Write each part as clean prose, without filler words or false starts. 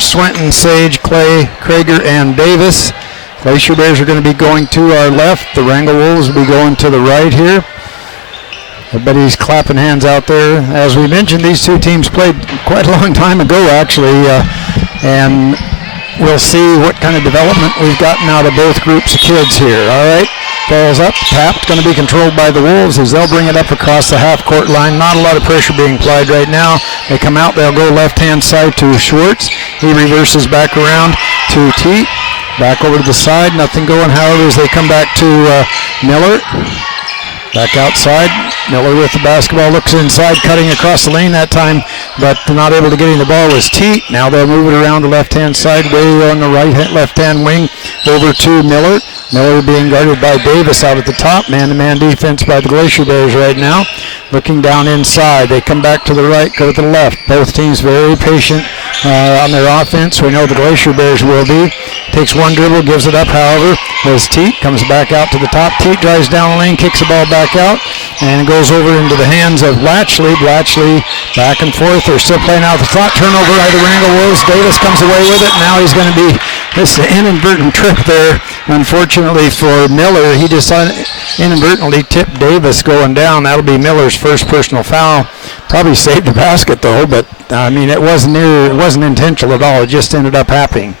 Swinton, Sage, Clay, Krager, and Davis. Glacier Bears are going to be going to our left. The Wrangell Wolves will be going to the right here. Everybody's clapping hands out there. As we mentioned, these two teams played quite a long time ago, actually, and we'll see what kind of development we've gotten out of both groups of kids here. All right, falls up, tapped, going to be controlled by the Wolves as they'll bring it up across the half-court line. Not a lot of pressure being applied right now. They come out, they'll go left-hand side to Schwartz. He reverses back around to Teat. Back over to the side, nothing going, however, as they come back to Miller. Back outside, Miller with the basketball, looks inside, cutting across the lane that time, but not able to get in the ball was Teat. Now they'll move it around the left-hand side, way on the left-hand wing, over to Miller. Miller being guarded by Davis out at the top. Man-to-man defense by the Glacier Bears right now. Looking down inside. They come back to the right, go to the left. Both teams very patient on their offense. We know the Glacier Bears will be. Takes one dribble, gives it up, however, as Teat comes back out to the top. Teat drives down the lane, kicks the ball back out, and goes over into the hands of Blatchley. Blatchley back and forth. They're still playing out the clock. Turnover by the Wrangell Wolves. Davis comes away with it. Now he's going to be this inadvertent trip there. Unfortunately for Miller, he just inadvertently tipped Davis going down. That'll be Miller's first personal foul. Probably saved the basket though, but I mean it wasn't intentional at all. It just ended up happening.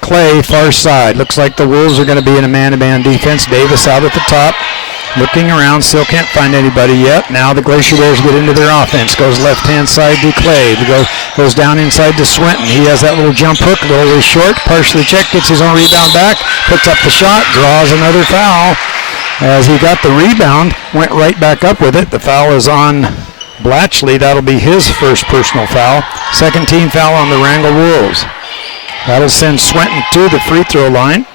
Clay, far side. Looks like the Wolves are going to be in a man-to-man defense. Davis out at the top. Looking around, still can't find anybody yet. Now the Glacier Bears get into their offense. Goes left-hand side to Clay. Goes down inside to Swinton. He has that little jump hook, a little short, partially checked, gets his own rebound back, puts up the shot, draws another foul. As he got the rebound, went right back up with it. The foul is on Blatchley. That'll be his first personal foul. Second team foul on the Wrangell Wolves. That'll send Swinton to the free throw line.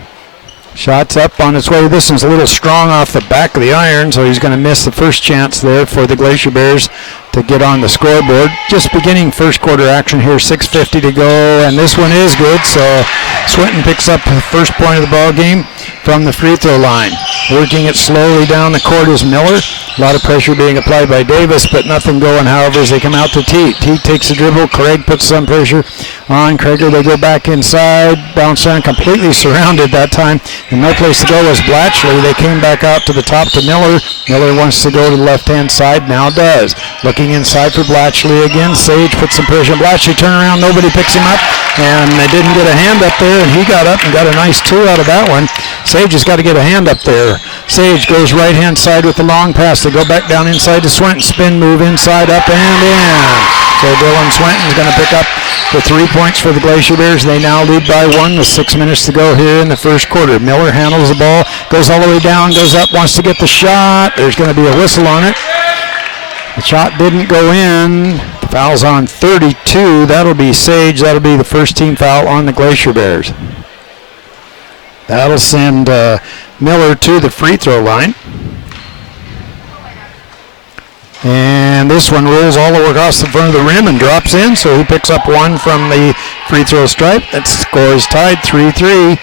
Shot's up on its way. This one's a little strong off the back of the iron, so he's going to miss the first chance there for the Glacier Bears to get on the scoreboard. Just beginning first quarter action here, 6:50 to go, and this one is good, so Swinton picks up the first point of the ball game from the free throw line. Working it slowly down the court is Miller. A lot of pressure being applied by Davis, but nothing going, however, as they come out to Teat. Teat takes a dribble. Craig puts some pressure on Krager. They go back inside, bounce around, completely surrounded that time, and no place to go was Blatchley. They came back out to the top to Miller. Miller wants to go to the left-hand side, now does. Looking inside for Blatchley again. Sage puts some pressure. Blatchley turn around, nobody picks him up, and they didn't get a hand up there, and he got up and got a nice two out of that one. Sage has got to get a hand up there. Sage goes right-hand side with the long pass. They go back down inside to Swinton. Spin move inside, up and in. So Dylan Swinton's going to pick up the 3 points for the Glacier Bears. They now lead by one with 6 minutes to go here in the first quarter. Miller handles the ball, goes all the way down, goes up, wants to get the shot. There's going to be a whistle on it. The shot didn't go in. The foul's on 32. That'll be Sage. That'll be the first team foul on the Glacier Bears. That'll send Miller to the free throw line. And this one rolls all the way across the front of the rim and drops in, so he picks up one from the free throw stripe. That score is tied 3-3.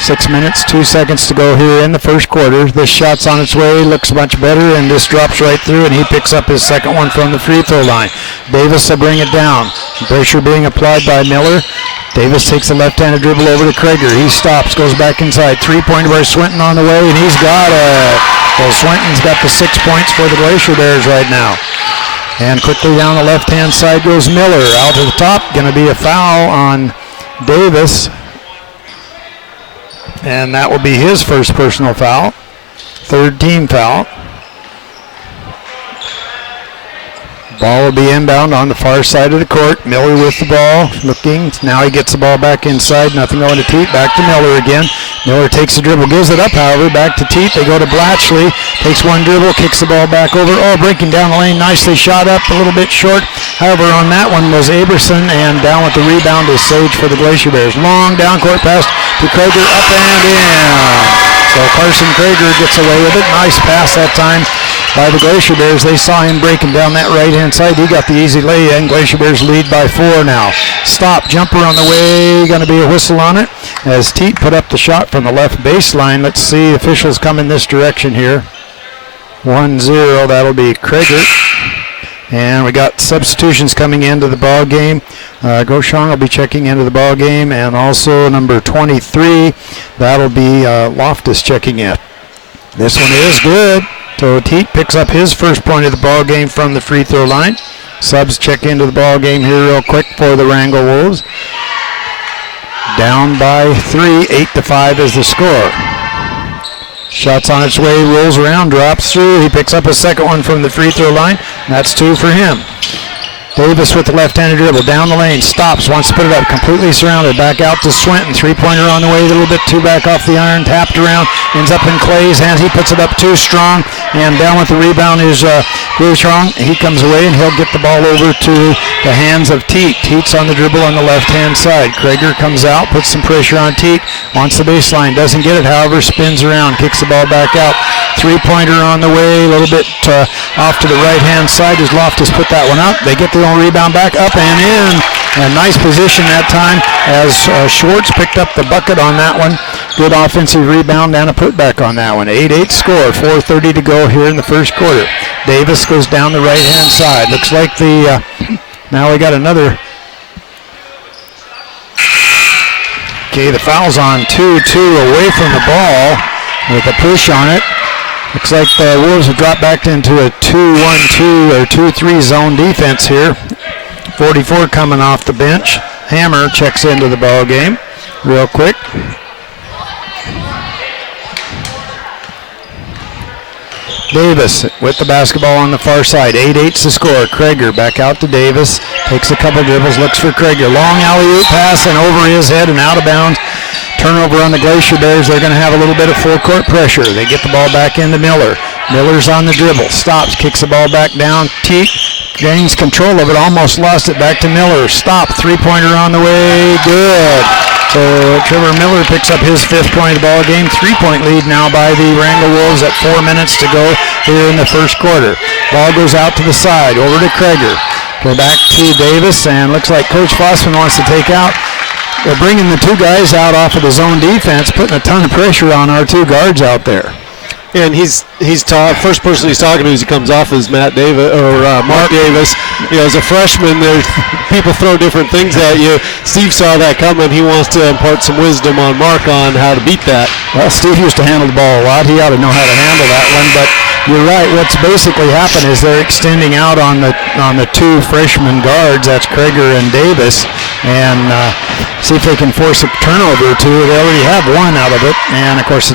6 minutes, 2 seconds to go here in the first quarter. This shot's on its way, looks much better, and this drops right through, and he picks up his second one from the free throw line. Davis will bring it down. Pressure being applied by Miller. Davis takes a left-handed dribble over to Krager. He stops, goes back inside. Three-pointer by Swinton on the way, and he's got it. Well, Swinton's got the 6 points for the Glacier Bears right now. And quickly down the left-hand side goes Miller. Out to the top, going to be a foul on Davis. And that will be his first personal foul. Third team foul. Ball will be inbound on the far side of the court. Miller with the ball, looking. Now he gets the ball back inside. Nothing going to Teat. Back to Miller again. Miller takes the dribble, gives it up, however, back to Teat. They go to Blatchley. Takes one dribble, kicks the ball back over. Oh, breaking down the lane. Nicely shot up, a little bit short. However, on that one was Aberson, and down with the rebound is Sage for the Glacier Bears. Long down court pass to Krager, up and in. So Carson Krager gets away with it. Nice pass that time by the Glacier Bears. They saw him breaking down that right-hand side. He got the easy lay-in. Glacier Bears lead by 4 now. Stop, jumper on the way. Going to be a whistle on it as Teat put up the shot from the left baseline. Let's see, officials come in this direction here. 1-0, that'll be Krager. And we got substitutions coming into the ball game. Groshong will be checking into the ball game, and also number 23, that'll be Loftus checking in. This one is good. So Teat picks up his first point of the ball game from the free throw line. Subs check into the ball game here real quick for the Wrangell Wolves. Down by 3, 8-5 is the score. Shots on its way, rolls around, drops through. He picks up a second one from the free throw line. That's 2 for him. Davis with the left-handed dribble, down the lane, stops, wants to put it up, completely surrounded, back out to Swinton, three-pointer on the way, a little bit too back off the iron, tapped around, ends up in Clay's hands, he puts it up too strong, and down with the rebound is Groshong. He comes away, and he'll get the ball over to the hands of Teat. Teat's on the dribble on the left-hand side. Krieger comes out, puts some pressure on Teat, wants the baseline, doesn't get it, however, spins around, kicks the ball back out. Three-pointer on the way, a little bit off to the right-hand side as Loftus put that one up. They get the rebound back up and in. A nice position that time as Schwartz picked up the bucket on that one. Good offensive rebound and a putback on that one. 8-8 score, 4:30 to go here in the first quarter. Davis goes down the right-hand side. Looks like the, now we got another. Okay, the foul's on 2-2 away from the ball with a push on it. Looks like the Wolves have dropped back into a 2-1-2 or 2-3 zone defense here. 44 coming off the bench. Hammer checks into the ball game real quick. Davis with the basketball on the far side. 8-8's the score. Krieger back out to Davis. Takes a couple dribbles, looks for Krieger. Long alley-oop pass and over his head and out of bounds. Turnover on the Glacier Bears. They're going to have a little bit of full court pressure. They get the ball back into Miller. Miller's on the dribble. Stops, kicks the ball back down. Teat gains control of it. Almost lost it back to Miller. Stop. Three-pointer on the way. Good. So Trevor Miller picks up his 5th point of the ball game. 3-point lead now by the Wrangell Wolves at 4 minutes to go here in the first quarter. Ball goes out to the side. Over to Krieger. Go back to Davis, and looks like Coach Fossman wants to take out. They're bringing the two guys out off of the zone defense, putting a ton of pressure on our two guards out there. And first person he's talking to as he comes off is Mark Davis. You know, as a freshman, people throw different things at you. Steve saw that coming. He wants to impart some wisdom on Mark on how to beat that. Well, Steve used to handle the ball a lot. He ought to know how to handle that one, but you're right. What's basically happened is they're extending out on the two freshman guards. That's Krieger and Davis, and see if they can force a turnover or two. They already have one out of it, and of course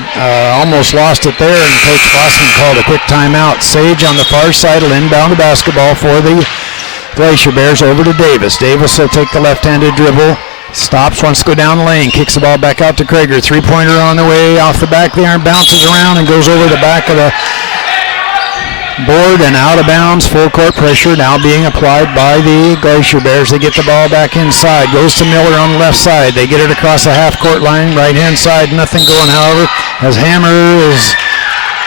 almost lost it there. And Coach Fossman called a quick timeout. Sage on the far side will inbound the basketball for the Glacier Bears over to Davis. Davis will take the left-handed dribble. Stops, wants to go down the lane, kicks the ball back out to Krieger. Three-pointer on the way, off the back there, and bounces around and goes over the back of the board and out of bounds. Full court pressure now being applied by the Glacier Bears. They get the ball back inside. Goes to Miller on the left side. They get it across the half-court line, right-hand side. Nothing going, however, as Hammer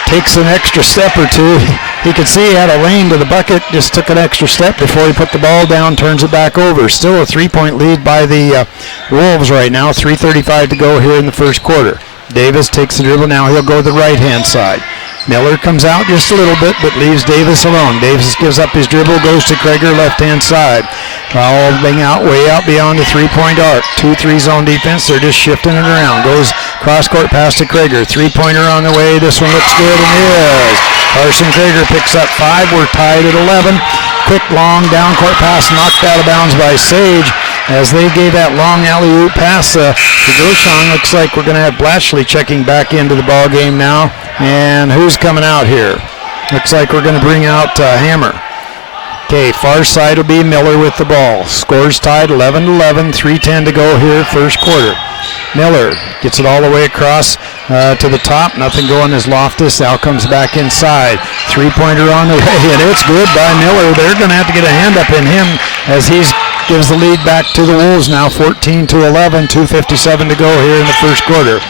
takes an extra step or two. He could see he had a lane to the bucket, just took an extra step before he put the ball down, turns it back over. Still a 3-point lead by the Wolves right now. 3:35 to go here in the first quarter. Davis takes the dribble now. He'll go to the right-hand side. Miller comes out just a little bit, but leaves Davis alone. Davis gives up his dribble, goes to Krieger, left-hand side. All being out, way out beyond the three-point arc. 2-3 zone defense, they're just shifting it around. Goes cross-court pass to Krieger. Three-pointer on the way. This one looks good and is. Carson Krieger picks up 5. We're tied at 11. Quick, long down-court pass knocked out of bounds by Sage. As they gave that long alley-oop pass to Groshong. Looks like we're going to have Blatchley checking back into the ball game now. And who's coming out here? Looks like we're going to bring out Hammer. Okay, far side will be Miller with the ball. Scores tied 11-11, 3:10 to go here, first quarter. Miller gets it all the way across to the top. Nothing going as Loftus now comes back inside. Three-pointer on the way, and it's good by Miller. They're going to have to get a hand up in him as he gives the lead back to the Wolves now, 14-11, 2:57 to go here in the first quarter.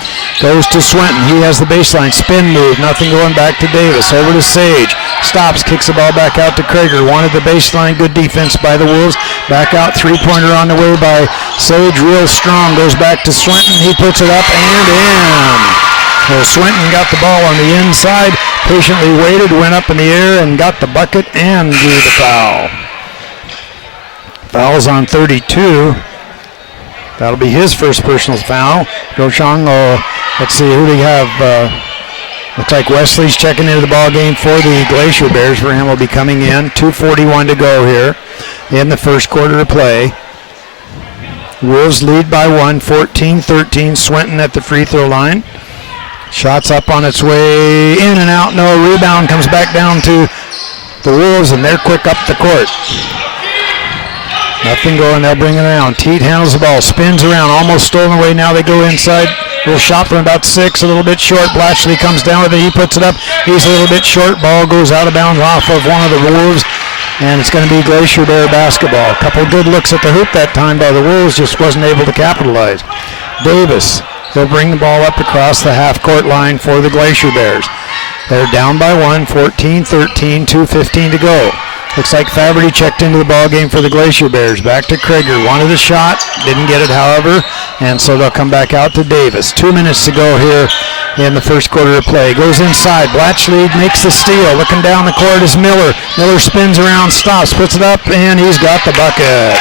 Goes to Swinton. He has the baseline spin move. Nothing going back to Davis. Over to Sage. Stops, kicks the ball back out to Krieger. Wanted the baseline. Good defense by the Wolves. Back out, three-pointer on the way by Sage. Real strong. Goes back to Swinton. He puts it up and in. Well, Swinton got the ball on the inside, patiently waited, went up in the air and got the bucket and drew the foul. Foul's on 32. That'll be his first personal foul. Groshong, let's see, who do we have? Looks like Wesley's checking into the ball game for the Glacier Bears. For him will be coming in. 2:41 to go here in the first quarter of play. Wolves lead by 1, 14-13. Swenton at the free throw line. Shots up on its way, in and out, no. Rebound comes back down to the Wolves, and they're quick up the court. Nothing going, they'll bring it around. Teat handles the ball, spins around, almost stolen away. Now they go inside. Little shot from about 6, a little bit short. Blatchley comes down with it, he puts it up. He's a little bit short. Ball goes out of bounds off of one of the Wolves, and it's going to be Glacier Bear basketball. A couple good looks at the hoop that time by the Wolves, just wasn't able to capitalize. Davis, he'll bring the ball up across the half-court line for the Glacier Bears. They're down by 1, 14-13, 2:15 to go. Looks like Faberty checked into the ball game for the Glacier Bears. Back to Krieger. Wanted a shot, didn't get it, however, and so they'll come back out to Davis. 2 minutes to go here in the first quarter of play. Goes inside. Blatchley makes the steal. Looking down the court is Miller. Miller spins around, stops, puts it up, and he's got the bucket.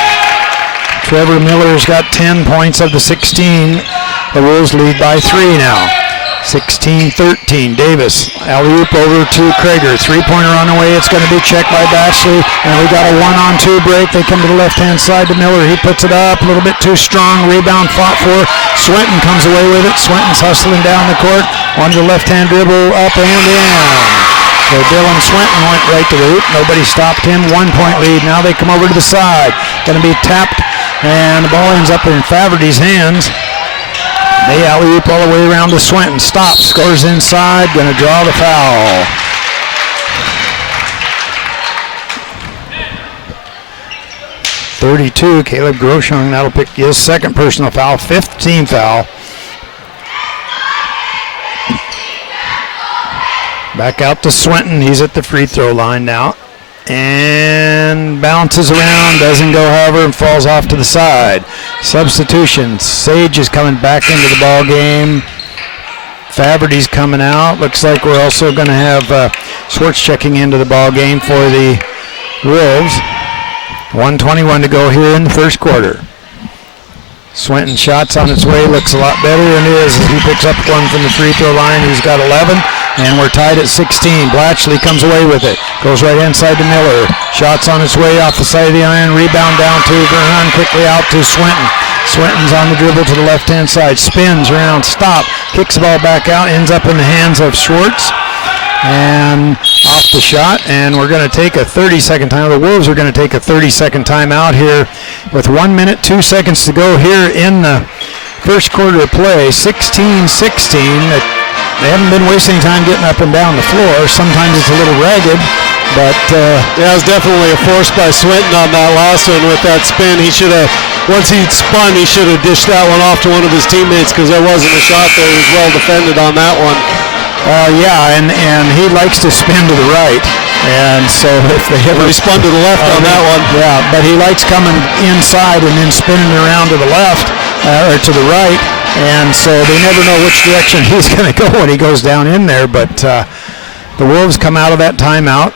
Trevor Miller's got 10 points of the 16. The Wolves lead by 3 now. 16-13. Davis, alley-oop over to Krieger. Three-pointer on the way. It's going to be checked by Batchley. And we got a 1-on-2 break. They come to the left-hand side to Miller. He puts it up. A little bit too strong. Rebound fought for. Swenton comes away with it. Swenton's hustling down the court. On the left-hand dribble, up and in. So Dylan Swenton went right to the hoop. Nobody stopped him. 1-point lead. Now they come over to the side. Going to be tapped. And the ball ends up in Faverty's hands. They alley-oop all the way around to Swenton. Stops, scores inside, going to draw the foul. .32, Caleb Groshong, that'll pick his second personal foul, 5th team foul. Back out to Swenton, he's at the free throw line now. And bounces around, doesn't go, however, and falls off to the side. Substitutions. Sage is coming back into the ball game. Faberty's coming out. Looks like we're also going to have Schwartz checking into the ball game for the Wolves. 1:21 to go here in the first quarter. Swenton shots on its way, looks a lot better than it is as he picks up one from the free throw line. He's got 11, and we're tied at 16. Blatchley comes away with it. Goes right inside to Miller. Shots on its way off the side of the iron. Rebound down to Vernon, quickly out to Swenton. Swenton's on the dribble to the left-hand side. Spins around, stop, kicks the ball back out, ends up in the hands of Schwartz. And off the shot, and we're going to take a 30-second time. The Wolves are going to take a 30-second timeout here with 1 minute, 2 seconds to go here in the first quarter of play. 16-16. They haven't been wasting time getting up and down the floor. Sometimes it's a little ragged, but yeah, it was definitely a force by Swenton on that last one with that spin. He should have, once he spun, he should have dished that one off to one of his teammates because there wasn't a shot there. He was well defended on that one. Yeah, and he likes to spin to the right, and so if they ever... He spun to the left on that one. Yeah, but he likes coming inside and then spinning around to the left, or to the right, and so they never know which direction he's going to go when he goes down in there, but the Wolves come out of that timeout.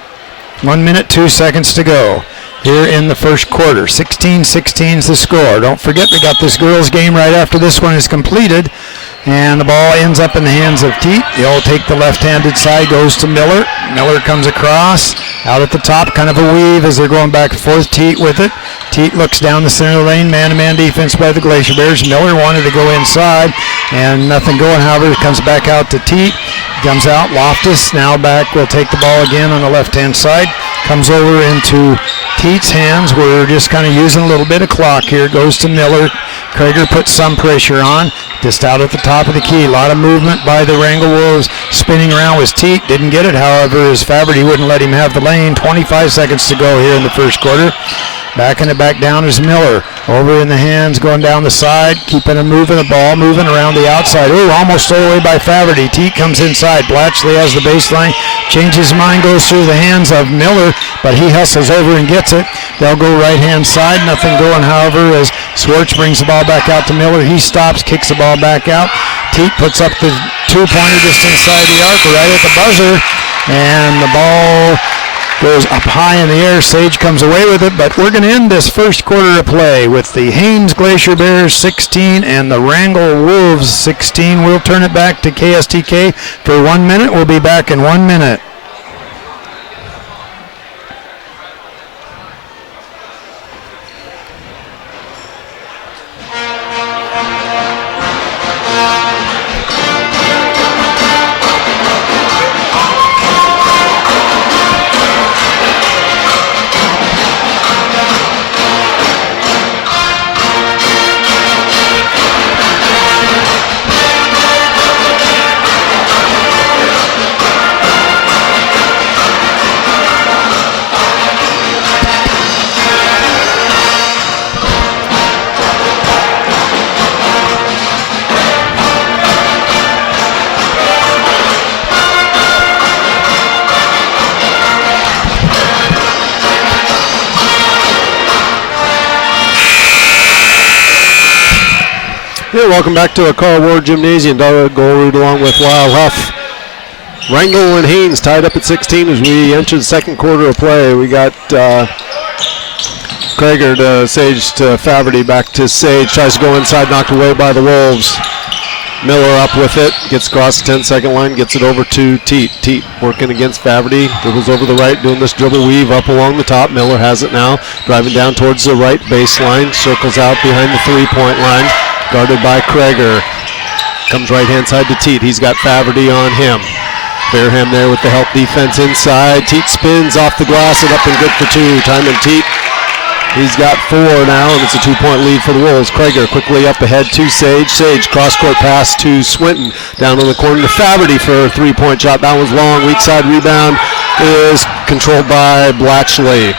1 minute, 2 seconds to go here in the first quarter. 16-16 is the score. Don't forget, we got this girls' game right after this one is completed. And the ball ends up in the hands of Teat. He'll take the left-handed side, goes to Miller. Miller comes across, out at the top, kind of a weave as they're going back and forth. Teat with it. Teat looks down the center of the lane, man-to-man defense by the Glacier Bears. Miller wanted to go inside, and nothing going. However, it comes back out to Teat. Comes out, Loftus now back, will take the ball again on the left-hand side. Comes over into Teat's hands. We're just kind of using a little bit of clock here. Goes to Miller. Krieger puts some pressure on. Just out at the top of the key. A lot of movement by the Wrangell Wolves. Spinning around was Teat. Didn't get it, however, as Faberty wouldn't let him have the lane. 25 seconds to go here in the first quarter. Backing it back down is Miller. Over in the hands, going down the side, keeping it moving, the ball moving around the outside. Ooh, almost stole away by Faberty. Teat comes inside. Blatchley has the baseline. Changes his mind, goes through the hands of Miller, but he hustles over and gets it. They'll go right-hand side. Nothing going, however, as Schwartz brings the ball back out to Miller. He stops, kicks the ball back out. Teat puts up the two-pointer just inside the arc, right at the buzzer. And the ball goes up high in the air. Sage comes away with it, but we're going to end this first quarter of play with the Haines Glacier Bears 16 and the Wrangell Wolves 16. We'll turn it back to KSTK for 1 minute. We'll be back in 1 minute. Hey, welcome back to a Carl Ward Gymnasium. Doug Goldroot along with Lyle Huff. Wrangell and Haines tied up at 16 as we enter the second quarter of play. We got Krager to Sage to Faverty, back to Sage. Tries to go inside, knocked away by the Wolves. Miller up with it, gets across the 10-second line, gets it over to Teat. Teat working against Faverty, dribbles over the right, doing this dribble weave up along the top. Miller has it now, driving down towards the right baseline, circles out behind the three-point line, guarded by Krager. Comes right-hand side to Teat. He's got Faverty on him. Bearham there with the help defense inside. Teat spins off the glass and up and good for two. Timon Teat. He's got four now, and it's a two-point lead for the Wolves. Krager quickly up ahead to Sage. Sage cross-court pass to Swinton. Down in the corner to Faverty for a three-point shot. That was long. Weak side rebound is controlled by Blatchley.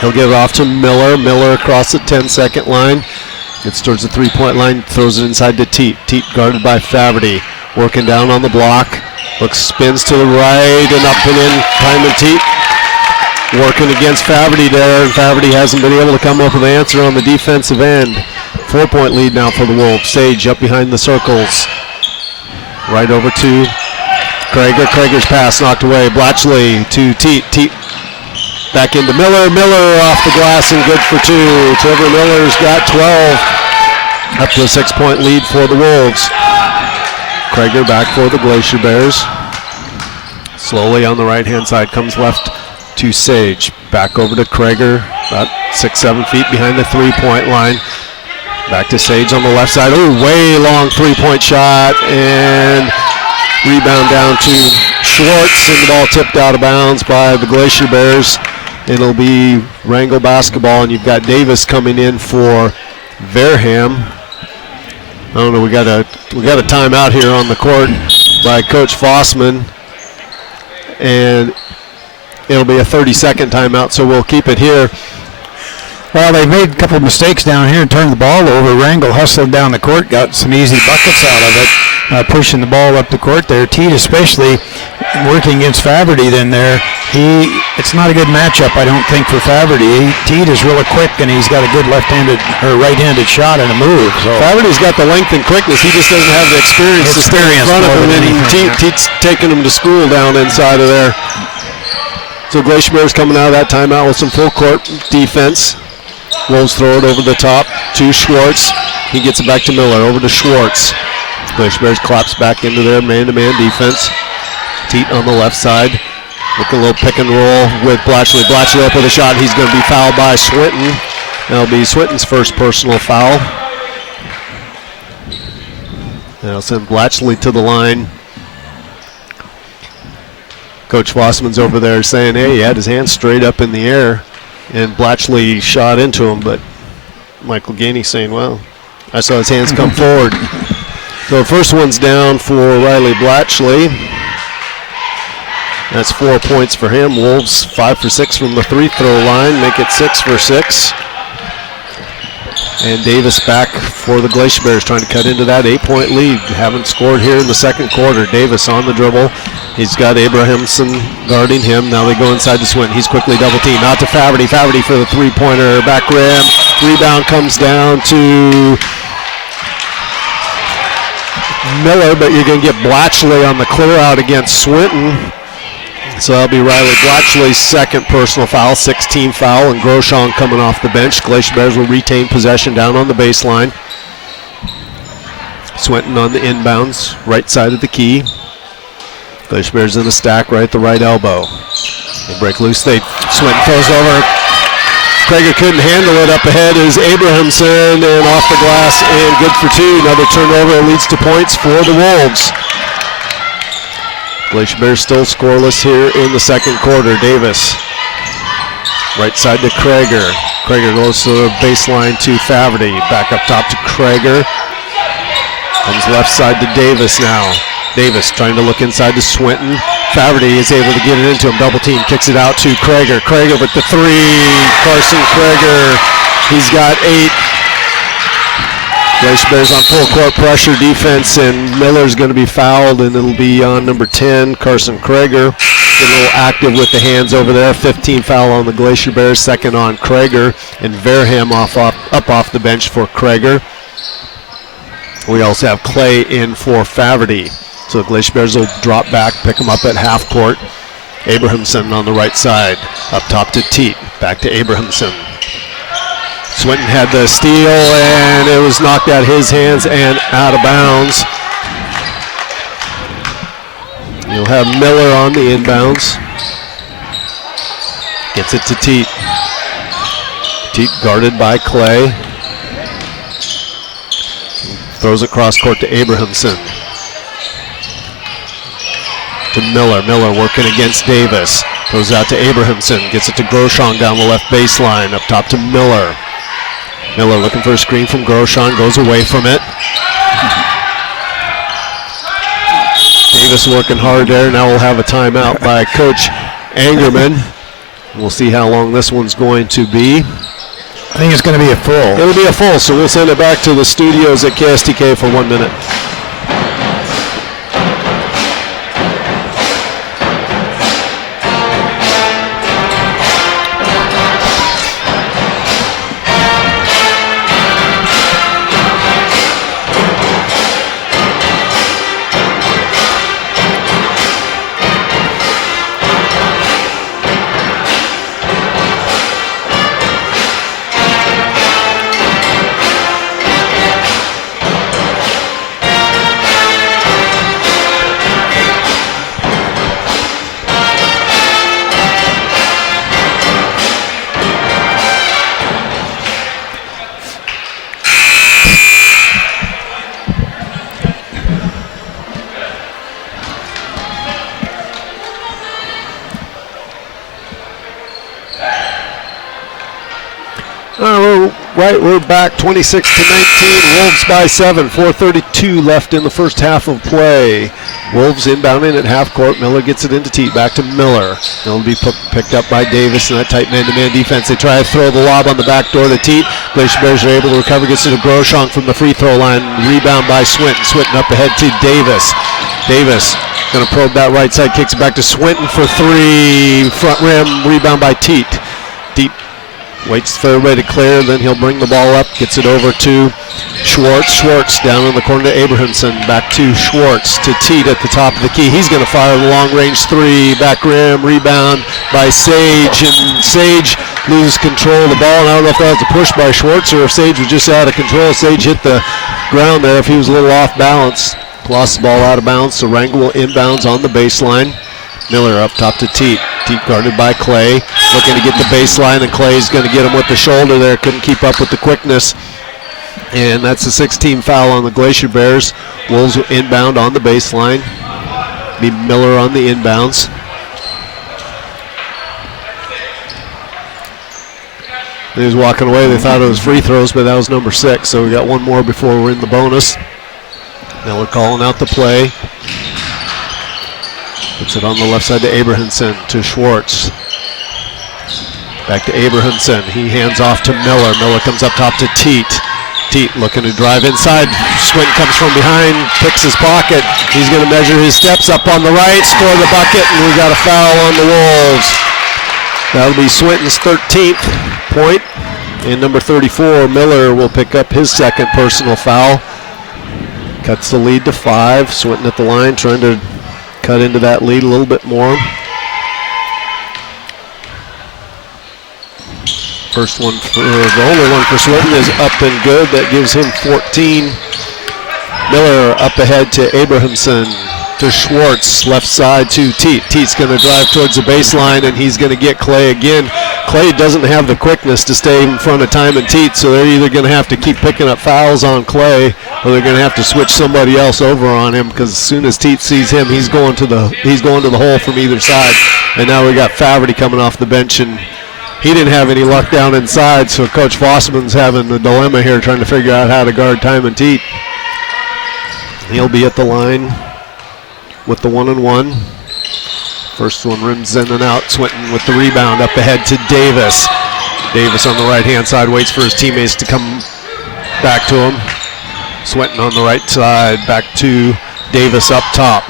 He'll give it off to Miller. Miller across the 10-second line. Gets towards the three-point line, throws it inside to Teat. Teat guarded by Faverty. Working down on the block. Looks, spins to the right and up and in. Timon Teat working against Faverty there, and Faverty hasn't been able to come up with an answer on the defensive end. 4-point lead now for the Wolves. Sage up behind the circles. Right over to Krager. Krager's pass knocked away. Blatchley to Teat. Teat back into Miller. Miller off the glass and good for two. Trevor Miller's got 12. Up to a 6-point lead for the Wolves. Krager back for the Glacier Bears. Slowly on the right-hand side, comes left to Sage. Back over to Krager, about 6-7 feet behind the three-point line. Back to Sage on the left side. Oh, way long three-point shot, and rebound down to Schwartz, and the ball tipped out of bounds by the Glacier Bears. It'll be Wrangell basketball, and you've got Davis coming in for Verham. I don't know, we got a timeout here on the court by Coach Fossman, and it'll be a 30-second timeout, so we'll keep it here. Well, they made a couple of mistakes down here and turned the ball over. Wrangell hustled down the court, got some easy buckets out of it, pushing the ball up the court there. Teat especially working against Faverty then there. It's not a good matchup, I don't think, for Faverty. Teat is really quick, and he's got a good left-handed or right-handed shot and a move. So Faverty's got the length and quickness. He just doesn't have the experience to stay in front of him, and Teat's taking him to school down inside of there. So Glacier Bears coming out of that timeout with some full court defense. Wolves throw it over the top to Schwartz. He gets it back to Miller. Over to Schwartz. Glacier Bears collapse back into their man-to-man defense. Teat on the left side. Look a little pick and roll with Blatchley. Blatchley up with a shot. He's going to be fouled by Swinton. That'll be Swinton's first personal foul. That'll send Blatchley to the line. Coach Fossman's over there saying, hey, he had his hands straight up in the air, and Blatchley shot into him, but Michael Gainey saying, well, I saw his hands come forward. So the first one's down for Riley Blatchley. That's 4 points for him. Wolves 5 for 6 from the free throw line, make it 6 for 6. And Davis back for the Glacier Bears, trying to cut into that 8-point lead. Haven't scored here in the second quarter. Davis on the dribble. He's got Abrahamson guarding him. Now they go inside to Swinton. He's quickly double teamed. Out to Faverty. Faverty for the three-pointer. Back rim. Rebound comes down to Miller, but you're going to get Blatchley on the clear out against Swinton. So that'll be Riley Blatchley's second personal foul, 16 foul, and Groshong coming off the bench. Glacier Bears will retain possession down on the baseline. Swinton on the inbounds, right side of the key. Glacier Bears in the stack right at the right elbow. They break loose, Swinton throws over. Krager couldn't handle it. Up ahead is Abrahamson, and off the glass, and good for two. Another turnover leads to points for the Wolves. Glacier Bears still scoreless here in the second quarter. Davis, right side to Krager. Krager goes to the baseline to Faverty. Back up top to Krager. Comes left side to Davis now. Davis trying to look inside to Swinton. Faverty is able to get it into him. Double team, kicks it out to Krager. Krager with the three. Carson Krager, he's got 8. Glacier Bears on full court pressure defense, and Miller's going to be fouled, and it'll be on number 10, Carson Krager. Get a little active with the hands over there. 15 foul on the Glacier Bears, second on Krager, and Verham up off the bench for Krager. We also have Clay in for Faverty. So the Glacier Bears will drop back, pick him up at half court. Abrahamson on the right side, up top to Teat, back to Abrahamson. Swinton had the steal, and it was knocked out his hands and out of bounds. You'll have Miller on the inbounds. Gets it to Teat. Teat guarded by Clay. Throws it cross court to Abrahamson. To Miller. Miller working against Davis. Throws out to Abrahamson. Gets it to Groshong down the left baseline. Up top to Miller. Miller looking for a screen from Groshong. Goes away from it. Davis working hard there. Now we'll have a timeout by Coach Angerman. We'll see how long this one's going to be. I think it's going to be a full. It'll be a full, so we'll send it back to the studios at KSTK for 1 minute. We're back 26-19. Wolves by 7. 4:32 left in the first half of play. Wolves inbounding at half court. Miller gets it into Teat. Back to Miller. It'll be picked up by Davis in that tight man-to-man defense. They try to throw the lob on the back door to Teat. Glacier Bears are able to recover. Gets it to Groshong from the free throw line. Rebound by Swinton. Swinton up ahead to Davis. Davis going to probe that right side. Kicks it back to Swinton for 3. Front rim. Rebound by Teat. Teat waits for everybody to clear, then he'll bring the ball up, gets it over to Schwartz. Schwartz down in the corner to Abrahamson. Back to Schwartz to Teat at the top of the key. He's going to fire the long-range 3. Back rim, rebound by Sage, and Sage loses control of the ball. And I don't know if that was a push by Schwartz or if Sage was just out of control. Sage hit the ground there if he was a little off balance. Lost the ball out of bounds, so Wrangell will inbounds on the baseline. Miller up top to Teat. Teat guarded by Clay. Looking to get the baseline, and Clay's going to get him with the shoulder there. Couldn't keep up with the quickness. And that's a 16 foul on the Glacier Bears. Wolves will inbound on the baseline. Be Miller on the inbounds. He was walking away. They thought it was free throws, but that was number 6. So we got one more before we're in the bonus. Miller calling out the play. Puts it on the left side to Abrahamson, to Schwartz. Back to Abrahamson. He hands off to Miller. Miller comes up top to Teat. Teat looking to drive inside. Swinton comes from behind, picks his pocket. He's going to measure his steps up on the right, score the bucket, and we got a foul on the Wolves. That'll be Swinton's 13th point. And number 34, Miller, will pick up his second personal foul. Cuts the lead to 5. Swinton at the line trying to cut into that lead a little bit more. First one for the only one for Swinton is up and good. That gives him 14. Miller up ahead to Abrahamson, to Schwartz, left side to Teat. Teat's going to drive towards the baseline, and he's going to get Clay again. Clay doesn't have the quickness to stay in front of Time and Teat, so they're either going to have to keep picking up fouls on Clay, or they're going to have to switch somebody else over on him, because as soon as Teat sees him, he's going to the hole from either side. And now we got Faverty coming off the bench, and he didn't have any luck down inside, so Coach Fossman's having a dilemma here, trying to figure out how to guard Time and Teat. He'll be at the line with the 1-and-1. First one rims in and out. Swinton with the rebound up ahead to Davis. Davis on the right-hand side waits for his teammates to come back to him. Swinton on the right side, back to Davis up top.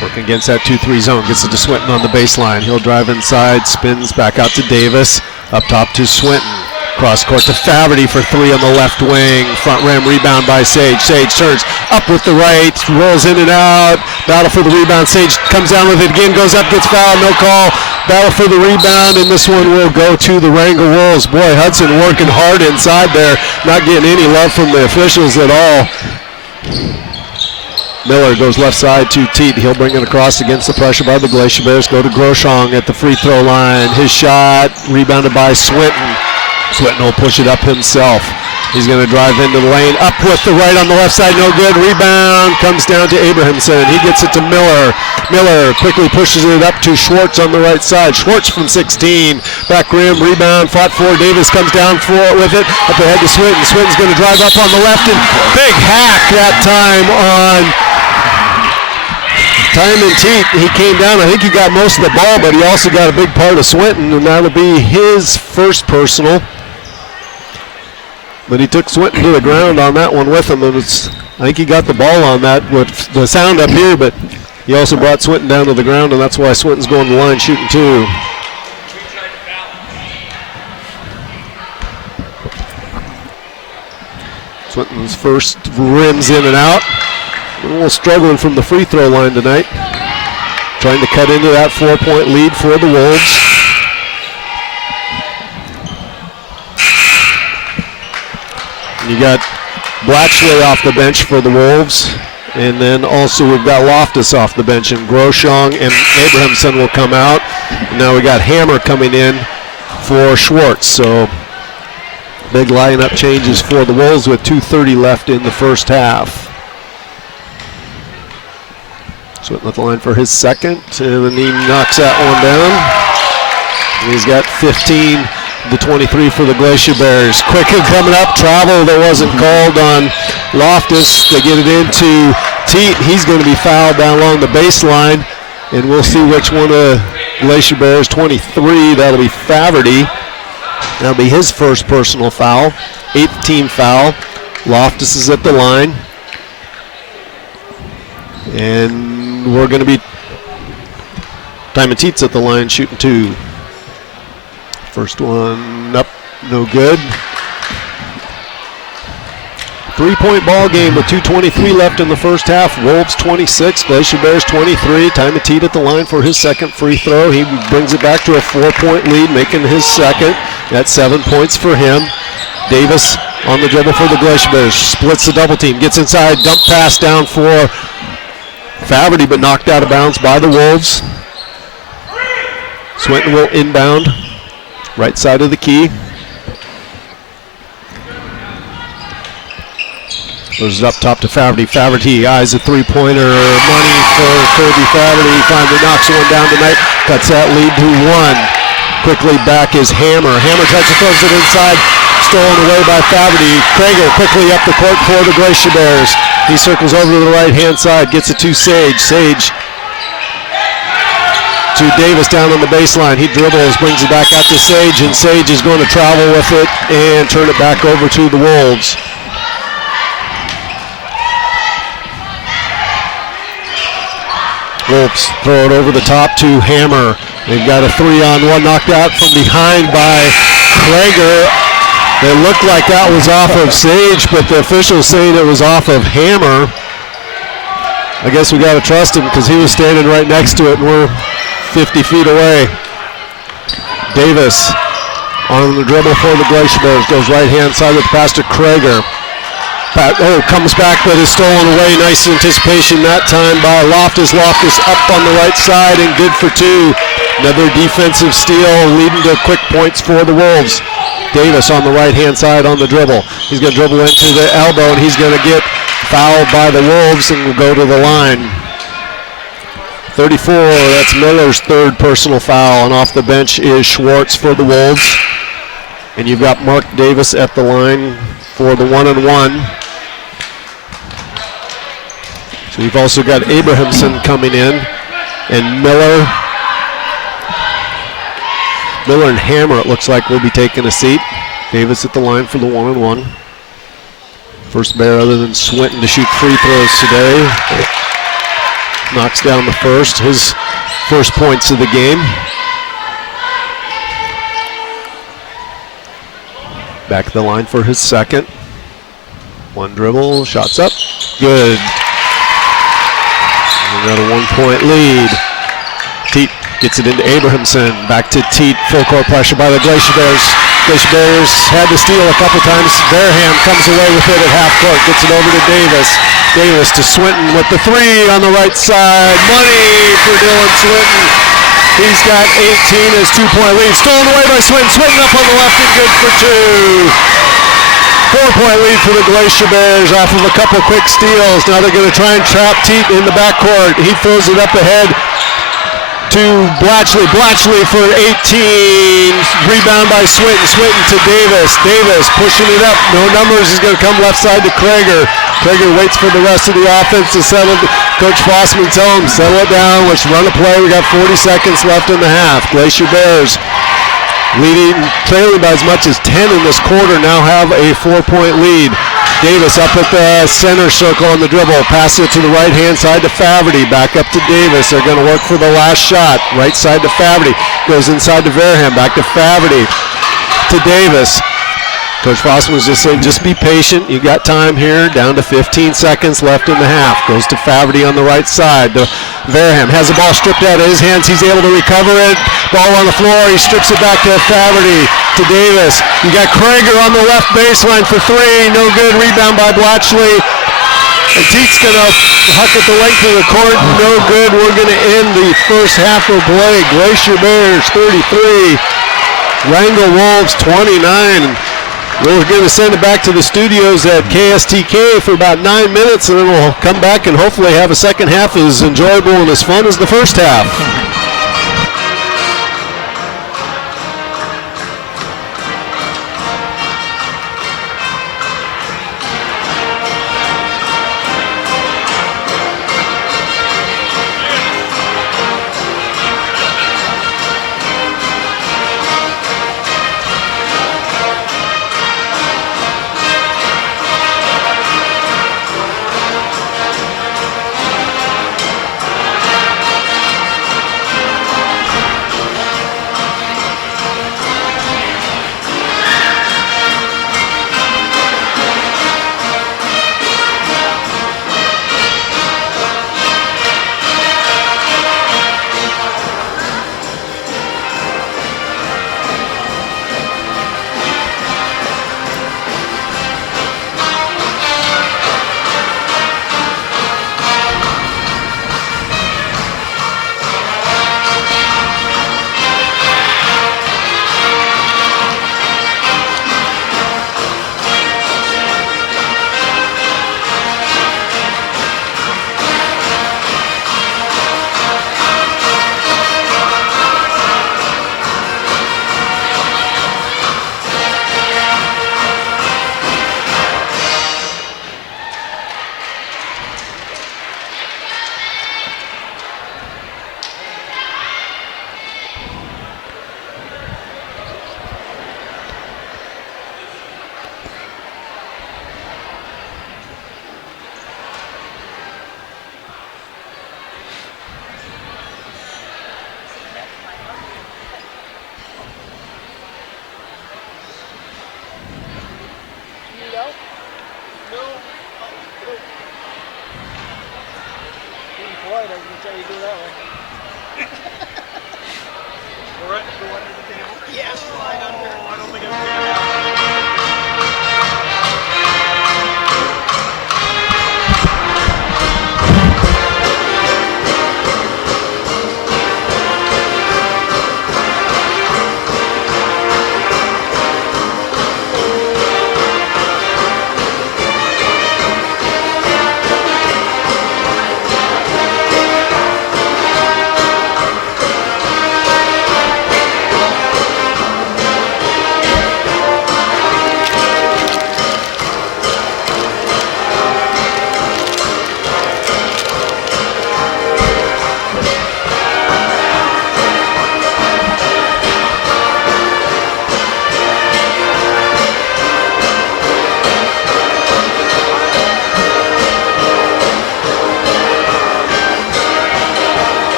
Working against that 2-3 zone. Gets it to Swinton on the baseline. He'll drive inside, spins back out to Davis. Up top to Swinton. Cross court to Faverty for three on the left wing. Front rim rebound by Sage. Sage turns up with the right, rolls in and out. Battle for the rebound. Sage comes down with it again, goes up, gets fouled, no call. Battle for the rebound, and this one will go to the Wrangell Wolves. Boy, Hudson working hard inside there, not getting any love from the officials at all. Miller goes left side to Teat. He'll bring it across against the pressure by the Glacier Bears. Go to Groshong at the free throw line. His shot rebounded by Swinton. Swinton will push it up himself. He's going to drive into the lane. Up with the right on the left side. No good. Rebound comes down to Abrahamson. He gets it to Miller. Miller quickly pushes it up to Schwartz on the right side. Schwartz from 16. Back rim. Rebound. Fought for. Davis comes down for it with it. Up ahead to Swinton. Swinton's going to drive up on the left. And big hack that time on Time and Teat. He came down. I think he got most of the ball, but he also got a big part of Swinton, and that'll be his first personal. But he took Swinton to the ground on that one with him, and I think he got the ball on that with the sound up here, but he also brought Swinton down to the ground, and that's why Swinton's going to the line shooting two. Swinton's first rims in and out. A little struggling from the free throw line tonight. Trying to cut into that 4-point lead for the Wolves. You got Blatchley off the bench for the Wolves. And then also we've got Loftus off the bench. And Groshong and Abrahamson will come out. And now we got Hammer coming in for Schwartz. So big lineup changes for the Wolves with 2:30 left in the first half. Swinton at the line for his second, and then he knocks that one down. And he's got 15 to 23 for the Glacier Bears. Quickly coming up, travel that wasn't called on Loftus. They get it into Teat. He's going to be fouled down along the baseline, and we'll see which one of Glacier Bears. 23, that'll be Faverty. That'll be his first personal foul. 8th team foul. Loftus is at the line. And we're going to be Time and Teat's at the line shooting two. First one up, no good. 3-point ball game with 2:23 left in the first half. Wolves 26, Glacier Bears 23. Time and Teat at the line for his second free throw. He brings it back to a 4-point lead, making his second. That's 7 points for him. Davis on the dribble for the Glacier Bears. Splits the double team, gets inside, dump pass down for Faverty, but knocked out of bounds by the Wolves. Swinton will inbound, right side of the key. Goes up top to Faverty. Faverty eyes a three-pointer. Money for Kirby Faverty. Finally knocks one down tonight. Cuts that lead to one. Quickly back is Hammer. Hammer tries to throws it inside. Stolen away by Faverty. Krager quickly up the court for the Glacier Bears. He circles over to the right-hand side, gets it to Sage. Sage to Davis down on the baseline. He dribbles, brings it back out to Sage, and Sage is going to travel with it and turn it back over to the Wolves. Wolves throw it over the top to Hammer. They've got a 3-on-1 knocked out from behind by Krager. It looked like that was off of Sage, but the officials saying it was off of Hammer. I guess we got to trust him because he was standing right next to it and we're 50 feet away. Davis On the dribble for the Glacier Bears, goes right-hand side with the pass to Krager. Comes back but is stolen away. Nice anticipation that time by Loftus. Loftus up on the right side and good for two. Another defensive steal leading to quick points for the Wolves. Davis on the right-hand side on the dribble. He's going to dribble into the elbow and he's going to get fouled by the Wolves and will go to the line. 34, that's Miller's third personal foul, and off the bench is Schwartz for the Wolves. And you've got Mark Davis at the line for the 1-on-1. So you've also got Abrahamson coming in, and Miller and Hammer, it looks like, will be taking a seat. Davis at the line for the 1-on-1. First Bear other than Swinton to shoot free throws today. Knocks down the first, his first points of the game. Back to the line for his second. One dribble, shots up, good. Another 1-point lead. Teat gets it into Abrahamson. Back to Teat, full court pressure by the Glacier Bears. Glacier Bears had to steal a couple times. Vareham comes away with it at half court, gets it over to Davis. Davis to Swinton with the three on the right side. Money for Dylan Swinton. He's got 18 as 2-point lead. Stolen away by Swinton. Swinton up on the left and good for two. 4-point lead for the Glacier Bears off of a couple quick steals. Now they're going to try and trap Teat in the backcourt. He throws it up ahead to Blatchley. Blatchley for 18. Rebound by Swinton. Swinton to Davis. Davis pushing it up. No numbers. He's going to come left side to Krager. Krager waits for the rest of the offense to settle. Coach Fossman tell him, settle it down. Let's run a play. We got 40 seconds left in the half. Glacier Bears trailing by as much as 10 in this quarter, now have a 4-point lead. Davis up at the center circle on the dribble. Pass it to the right-hand side to Faverty. Back up to Davis. They're going to work for the last shot. Right side to Faverty. Goes inside to Vareham. Back to Faverty. To Davis. Coach Fossman was just saying, just be patient. You got time here. Down to 15 seconds left in the half. Goes to Faverty on the right side. To Vareham. Has the ball stripped out of his hands. He's able to recover it. Ball on the floor. He strips it back to Faverty. To Davis. You got Krager on the left baseline for three. No good. Rebound by Blatchley. And Teat's going to huck at the length of the court. No good. We're going to end the first half of play. Glacier Bears 33. Wrangell Wolves 29. We're going to send it back to the studios at KSTK for about 9 minutes, and then we'll come back and hopefully have a second half as enjoyable and as fun as the first half. Boy, doesn't tell you to do that one. Go right under the table.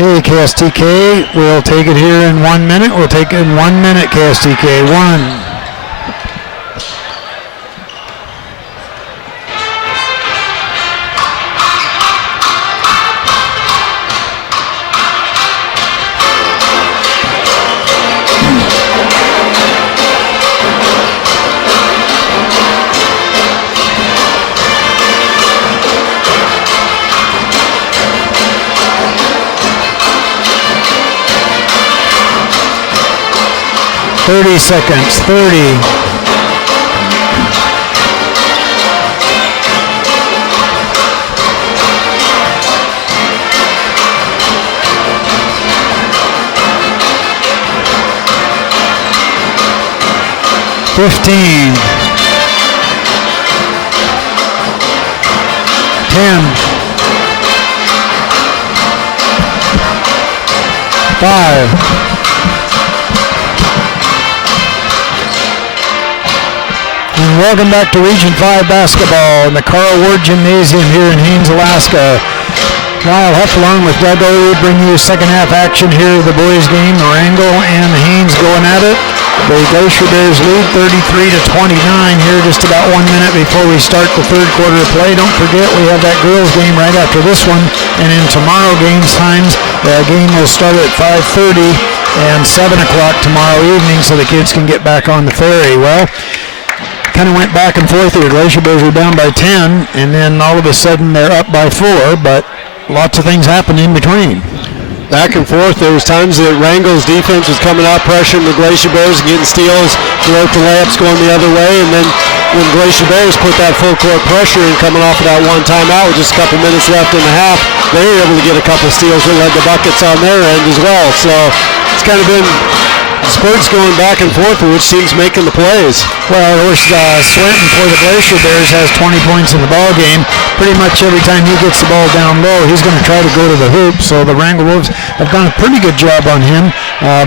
Okay, KSTK will take it here in 1 minute. We'll take it in 1 minute, KSTK. 1. Seconds, 30. $15. 10. 5. And welcome back to Region 5 basketball in the Carl Ward Gymnasium here in Haines, Alaska. Lyle Huff along with Doug O bring you second half action here of the boys game. Wrangell and Haines going at it. The Glacier Bears lead 33-29 here just about 1 minute before we start the third quarter of play. Don't forget we have that girls game right after this one. And in tomorrow games times, the game will start at 5:30 and 7 o'clock tomorrow evening so the kids can get back on the ferry. Well, kind of went back and forth here. Glacier Bears were down by 10, and then all of a sudden they're up by 4, but lots of things happened in between. Back and forth. There was times that Wrangell's defense was coming out, pressuring the Glacier Bears and getting steals, throughout the layups going the other way, and then when Glacier Bears put that full court pressure and coming off of that one timeout with just a couple minutes left in the half, they were able to get a couple steals that led to buckets on their end as well. So it's kind of been spurts going back and forth, which team's making the plays. Well, of course, Swinton for the Glacier Bears has 20 points in the ball game. Pretty much every time he gets the ball down low, he's going to try to go to the hoop. So the Wrangell Wolves have done a pretty good job on him.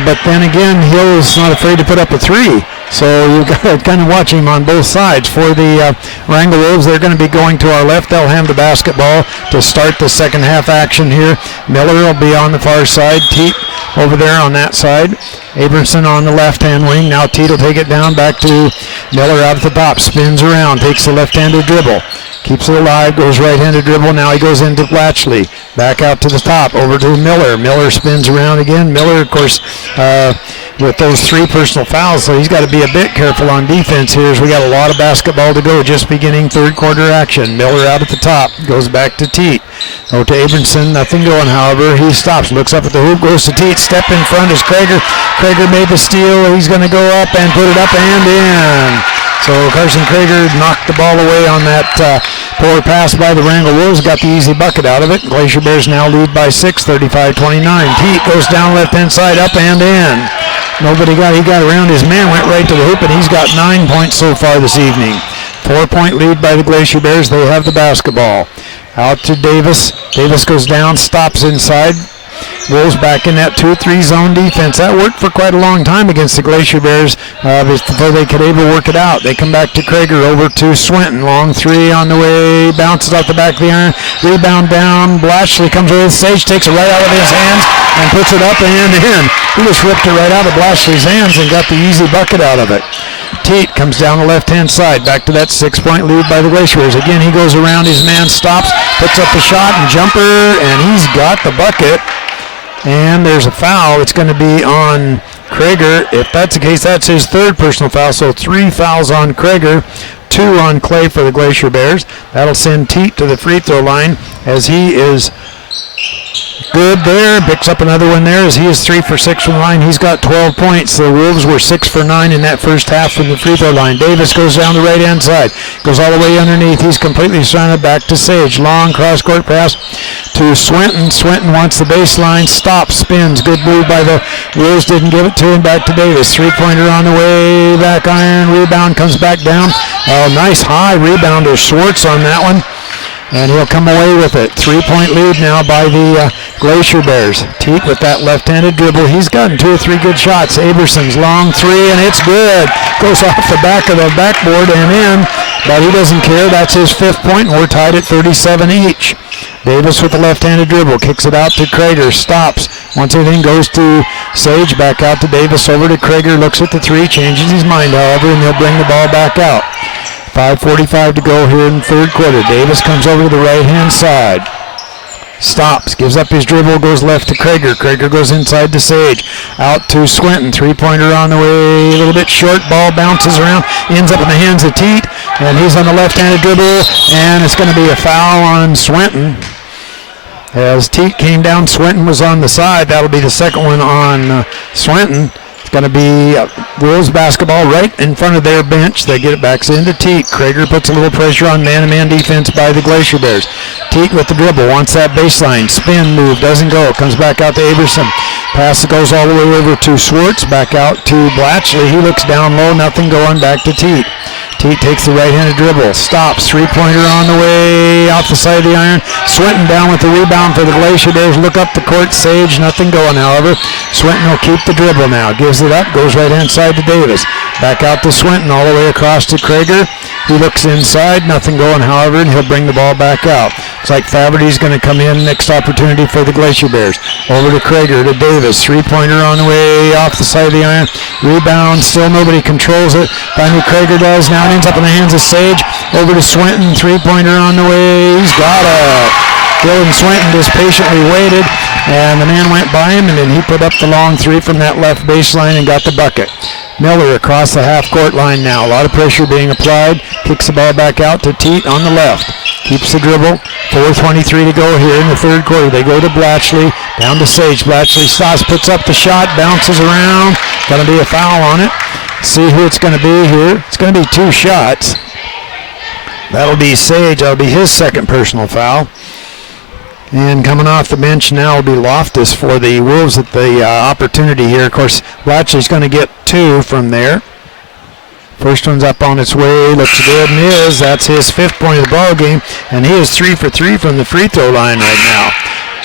But then again, Hill is not afraid to put up a three. So you've got to kind of watch him on both sides. For the Wrangell Wolves, they're going to be going to our left. They'll have the basketball to start the second half action here. Miller will be on the far side. Teat over there on that side. Abramson on the left-hand wing. Now Teat will take it down back to Miller out at the top. Spins around, takes the left-handed dribble. Keeps it alive, goes right-handed dribble. Now he goes into Blatchley. Back out to the top, over to Miller. Miller spins around again. Miller, of course, with those 3 personal fouls, so he's got to be a bit careful on defense here as we got a lot of basketball to go, just beginning third quarter action. Miller out at the top, goes back to Teat. Oh, to Abramson, nothing going, however. He stops, looks up at the hoop, goes to Teat. Step in front is Krager. Krager made the steal. He's going to go up and put it up and in. So Carson Krager knocked the ball away on that poor pass by the Wrangell Wolves, got the easy bucket out of it. Glacier Bears now lead by 6, 35-29. Teat goes down left-hand side, up and in. He got around his man, went right to the hoop, and he's got 9 points so far this evening. 4-point lead by the Glacier Bears. They have the basketball. Out to Davis. Davis goes down, stops inside. Wolves back in that 2-3 zone defense. That worked for quite a long time against the Glacier Bears before they could able work it out. They come back to Krager, over to Swinton. Long three on the way, bounces off the back of the iron. Rebound down. Blatchley comes over the stage, takes it right out of his hands and puts it up and in. He just ripped it right out of Blatchley's hands and got the easy bucket out of it. Teat comes down the left-hand side, back to that 6-point lead by the Glacier Bears. Again, he goes around his man, stops, puts up a shot and jumper, and he's got the bucket. And there's a foul. It's going to be on Krager. If that's the case, that's his 3rd personal foul. So 3 fouls on Krager, 2 on Clay for the Glacier Bears. That'll send Teat to the free throw line as he is good there. Picks up another one there as he is 3 for 6 from the line. He's got 12 points. The Wolves were 6 for 9 in that first half from the free throw line. Davis goes down the right-hand side. Goes all the way underneath. He's completely surrounded, back to Sage. Long cross-court pass to Swinton. Swinton wants the baseline. Stops, spins. Good move by the Wolves. Didn't give it to him. Back to Davis. Three-pointer on the way. Back iron. Rebound comes back down. Nice high rebounder. Schwartz on that one. And he'll come away with it. 3-point lead now by the Glacier Bears. Teat with that left-handed dribble. He's gotten 2 or 3 good shots. Aberson's long three, and it's good. Goes off the back of the backboard and in, but he doesn't care. That's his 5th point, and we're tied at 37 each. Davis with the left-handed dribble, kicks it out to Krager, stops. Once it in, goes to Sage, back out to Davis, over to Krager, looks at the three, changes his mind, however, and he'll bring the ball back out. 5:45 to go here in the third quarter. Davis comes over to the right-hand side. Stops, gives up his dribble, goes left to Krager. Krager goes inside to Sage. Out to Swinton. Three-pointer on the way. A little bit short. Ball bounces around. Ends up in the hands of Teat. And he's on the left-handed dribble. And it's going to be a foul on Swinton. As Teat came down, Swinton was on the side. That'll be the second one on Swinton. Going to be Wolves basketball right in front of their bench. They get it back into Teat. Krager puts a little pressure on man-to-man defense by the Glacier Bears. Teat with the dribble, wants that baseline. Spin move, doesn't go. Comes back out to Aberson. Pass goes all the way over to Swartz. Back out to Blatchley. He looks down low, nothing going. Back to Teat. Teat takes the right-handed dribble. Stops. Three-pointer on the way. Off the side of the iron. Swinton down with the rebound for the Glacier Bears. Look up the court. Sage. Nothing going, however. Swinton will keep the dribble now. Gives it up. Goes right-hand side to Davis. Back out to Swinton. All the way across to Krager. He looks inside. Nothing going, however, and he'll bring the ball back out. Looks like Faberty's going to come in. Next opportunity for the Glacier Bears. Over to Krager to Davis. Three-pointer on the way. Off the side of the iron. Rebound. Still nobody controls it. Finally Krager does. Now it ends up in the hands of Sage. Over to Swinton. Three-pointer on the way. He's got it. Dylan Swinton just patiently waited, and the man went by him, and then he put up the long three from that left baseline and got the bucket. Miller across the half-court line now. A lot of pressure being applied. Kicks the ball back out to Teat on the left. Keeps the dribble. 4:23 to go here in the third quarter. They go to Blatchley. Down to Sage. Blatchley stops, puts up the shot, bounces around. Going to be a foul on it. See who it's going to be here. It's going to be two shots. That'll be Sage. That'll be his second personal foul. And coming off the bench now will be Loftus for the Wolves at the opportunity here. Of course, Blatchley's going to get two from there. First one's up on its way. Looks good and is. That's his fifth point of the ball game. And he is 3 for 3 from the free throw line right now.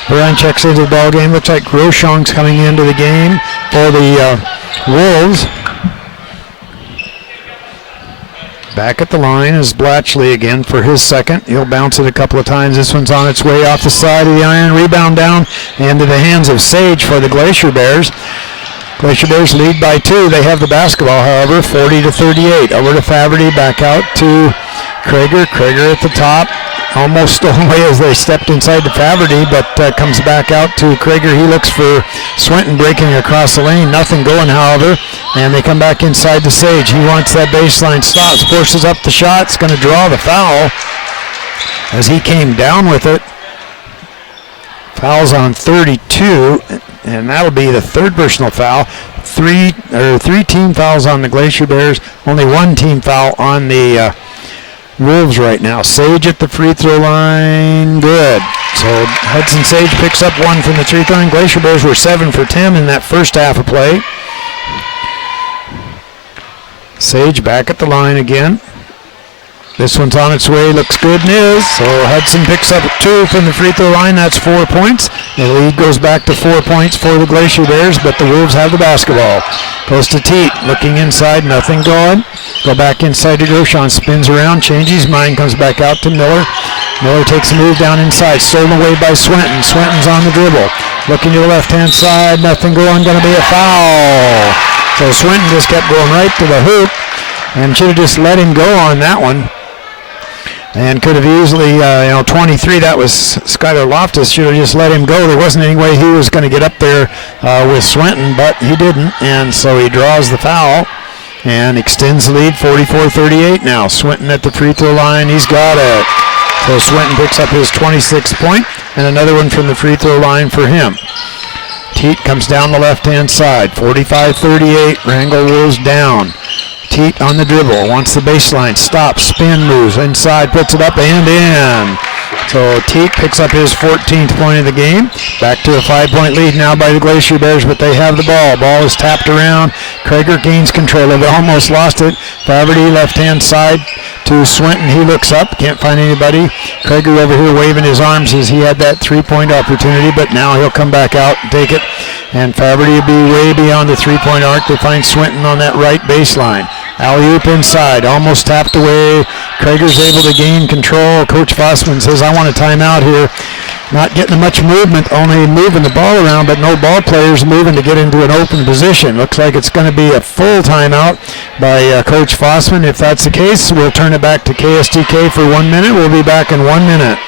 Brian checks into the ball game. Looks like Groshong's coming into the game for the Wolves. Back at the line is Blatchley again for his second. He'll bounce it a couple of times. This one's on its way off the side of the iron. Rebound down into the hands of Sage for the Glacier Bears. Glacier Bears lead by 2. They have the basketball, however, 40-38. Over to Faberty, back out to Krager. Krager at the top. Almost stolen away as they stepped inside to Faberty, but comes back out to Krager. He looks for Swinton breaking across the lane. Nothing going, however, and they come back inside to Sage. He wants that baseline, stops, forces up the shot. It's going to draw the foul as he came down with it. Fouls on 32, and that'll be the third personal foul. Three team fouls on the Glacier Bears. Only one team foul on the Wolves right now. Sage at the free throw line. Good. So Hudson Sage picks up one from the free throw line. Glacier Bears were 7 for 10 in that first half of play. Sage back at the line again. This one's on its way. Looks good and is. So Hudson picks up 2 from the free throw line. That's 4 points. The lead goes back to 4 points for the Glacier Bears, but the Wolves have the basketball. Goes to Teat. Looking inside. Nothing going. Go back inside to Groshon. Spins around. Changes his mind. Comes back out to Miller. Miller takes a move down inside. Stolen away by Swinton. Swinton's on the dribble. Looking to the left-hand side. Nothing going. Going to be a foul. So Swinton just kept going right to the hoop and should have just let him go on that one. And could have easily, 23, that was Skylar Loftus, should have just let him go. There wasn't any way he was going to get up there with Swinton, but he didn't. And so he draws the foul and extends the lead, 44-38 now. Swinton at the free throw line, he's got it. So Swinton picks up his 26th point and another one from the free throw line for him. Teat comes down the left-hand side, 45-38, Wrangell Wolves down. Teat on the dribble, wants the baseline, stops, spin moves, inside, puts it up and in. So Teat picks up his 14th point of the game. Back to a 5-point lead now by the Glacier Bears, but they have the ball. Ball is tapped around. Krager gains control of it, almost lost it. Faberty left-hand side to Swinton. He looks up, can't find anybody. Krager over here waving his arms as he had that 3-point opportunity, but now he'll come back out and take it. And Faberty will be way beyond the 3-point arc. They find Swinton on that right baseline. Alley-oop inside, almost tapped away. Krager's able to gain control. Coach Fossman says, I want a timeout here. not getting much movement, only moving the ball around, but no ball players moving to get into an open position. Looks like it's going to be a full timeout by Coach Fossman. If that's the case, we'll turn it back to KSTK for 1 minute. We'll be back in 1 minute.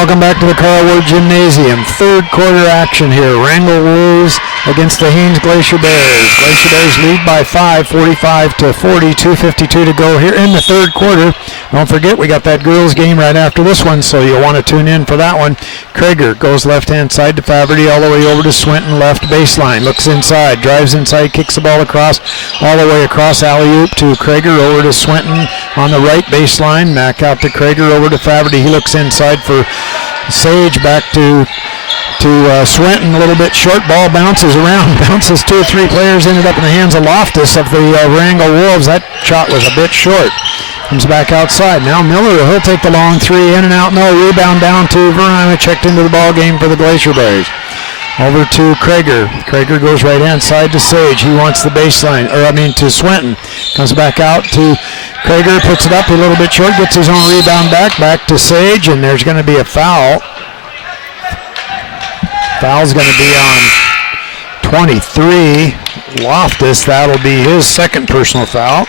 Welcome back to the Carlwood Gymnasium. Third quarter action here. Wrangell Wolves against the Haines Glacier Bears. Glacier Bears lead by 5, 45-40, 2:52 to go here in the third quarter. Don't forget, we got that girls game right after this one, so you'll want to tune in for that one. Krager goes left-hand side to Faverty, all the way over to Swinton, left baseline. Looks inside, drives inside, kicks the ball across, all the way across, alley-oop to Krager, over to Swinton on the right baseline. Back out to Krager, over to Faverty. He looks inside for Sage, back to Swinton, a little bit short. Ball bounces around, bounces 2 or 3 players, ended up in the hands of Loftus of the Wrangell Wolves. That shot was a bit short. Comes back outside. Now Miller, he'll take the long 3, in and out, no. Rebound down to Verona, checked into the ball game for the Glacier Bears. Over to Krager. Krager goes right hand side to Sage. He wants the baseline, to Swinton. Comes back out to Krager, puts it up a little bit short, gets his own rebound back to Sage, and there's going to be a foul. Foul's going to be on 23, Loftus. That'll be his second personal foul.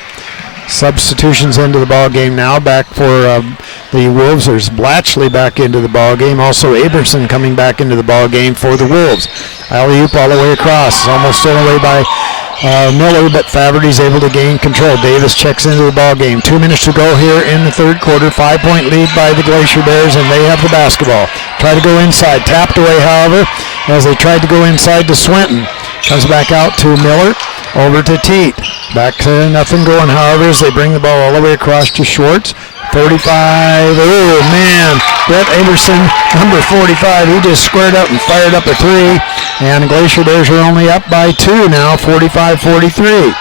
Substitutions into the ball game now. Back for the Wolves. There's Blatchley back into the ball game. Also Aberson coming back into the ball game for the Wolves. Alley-oop all the way across. Almost stolen away by Miller, but Faverty's able to gain control. Davis checks into the ball game. 2 minutes to go here in the third quarter. 5-point lead by the Glacier Bears, and they have the basketball. Try to go inside. Tapped away, however, as they tried to go inside to Swinton. Comes back out to Miller. Over to Teat. Back to nothing going, however, as they bring the ball all the way across to Schwartz. 45. Oh, man. Brett Aberson, number 45, he just squared up and fired up a 3. And the Glacier Bears are only up by 2 now, 45-43.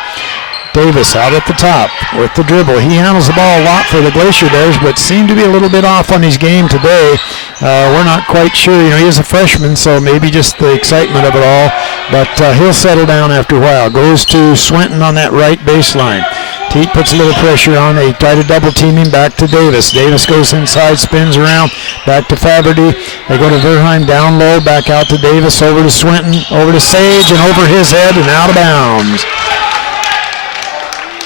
Davis out at the top with the dribble. He handles the ball a lot for the Glacier Bears, but seemed to be a little bit off on his game today. We're not quite sure. He is a freshman, so maybe just the excitement of it all. But he'll settle down after a while. Goes to Swinton on that right baseline. Teat puts a little pressure on. They try to double team him. Back to Davis. Davis goes inside, spins around. Back to Faverty. They go to Verheim down low. Back out to Davis. Over to Swinton. Over to Sage, and over his head and out of bounds.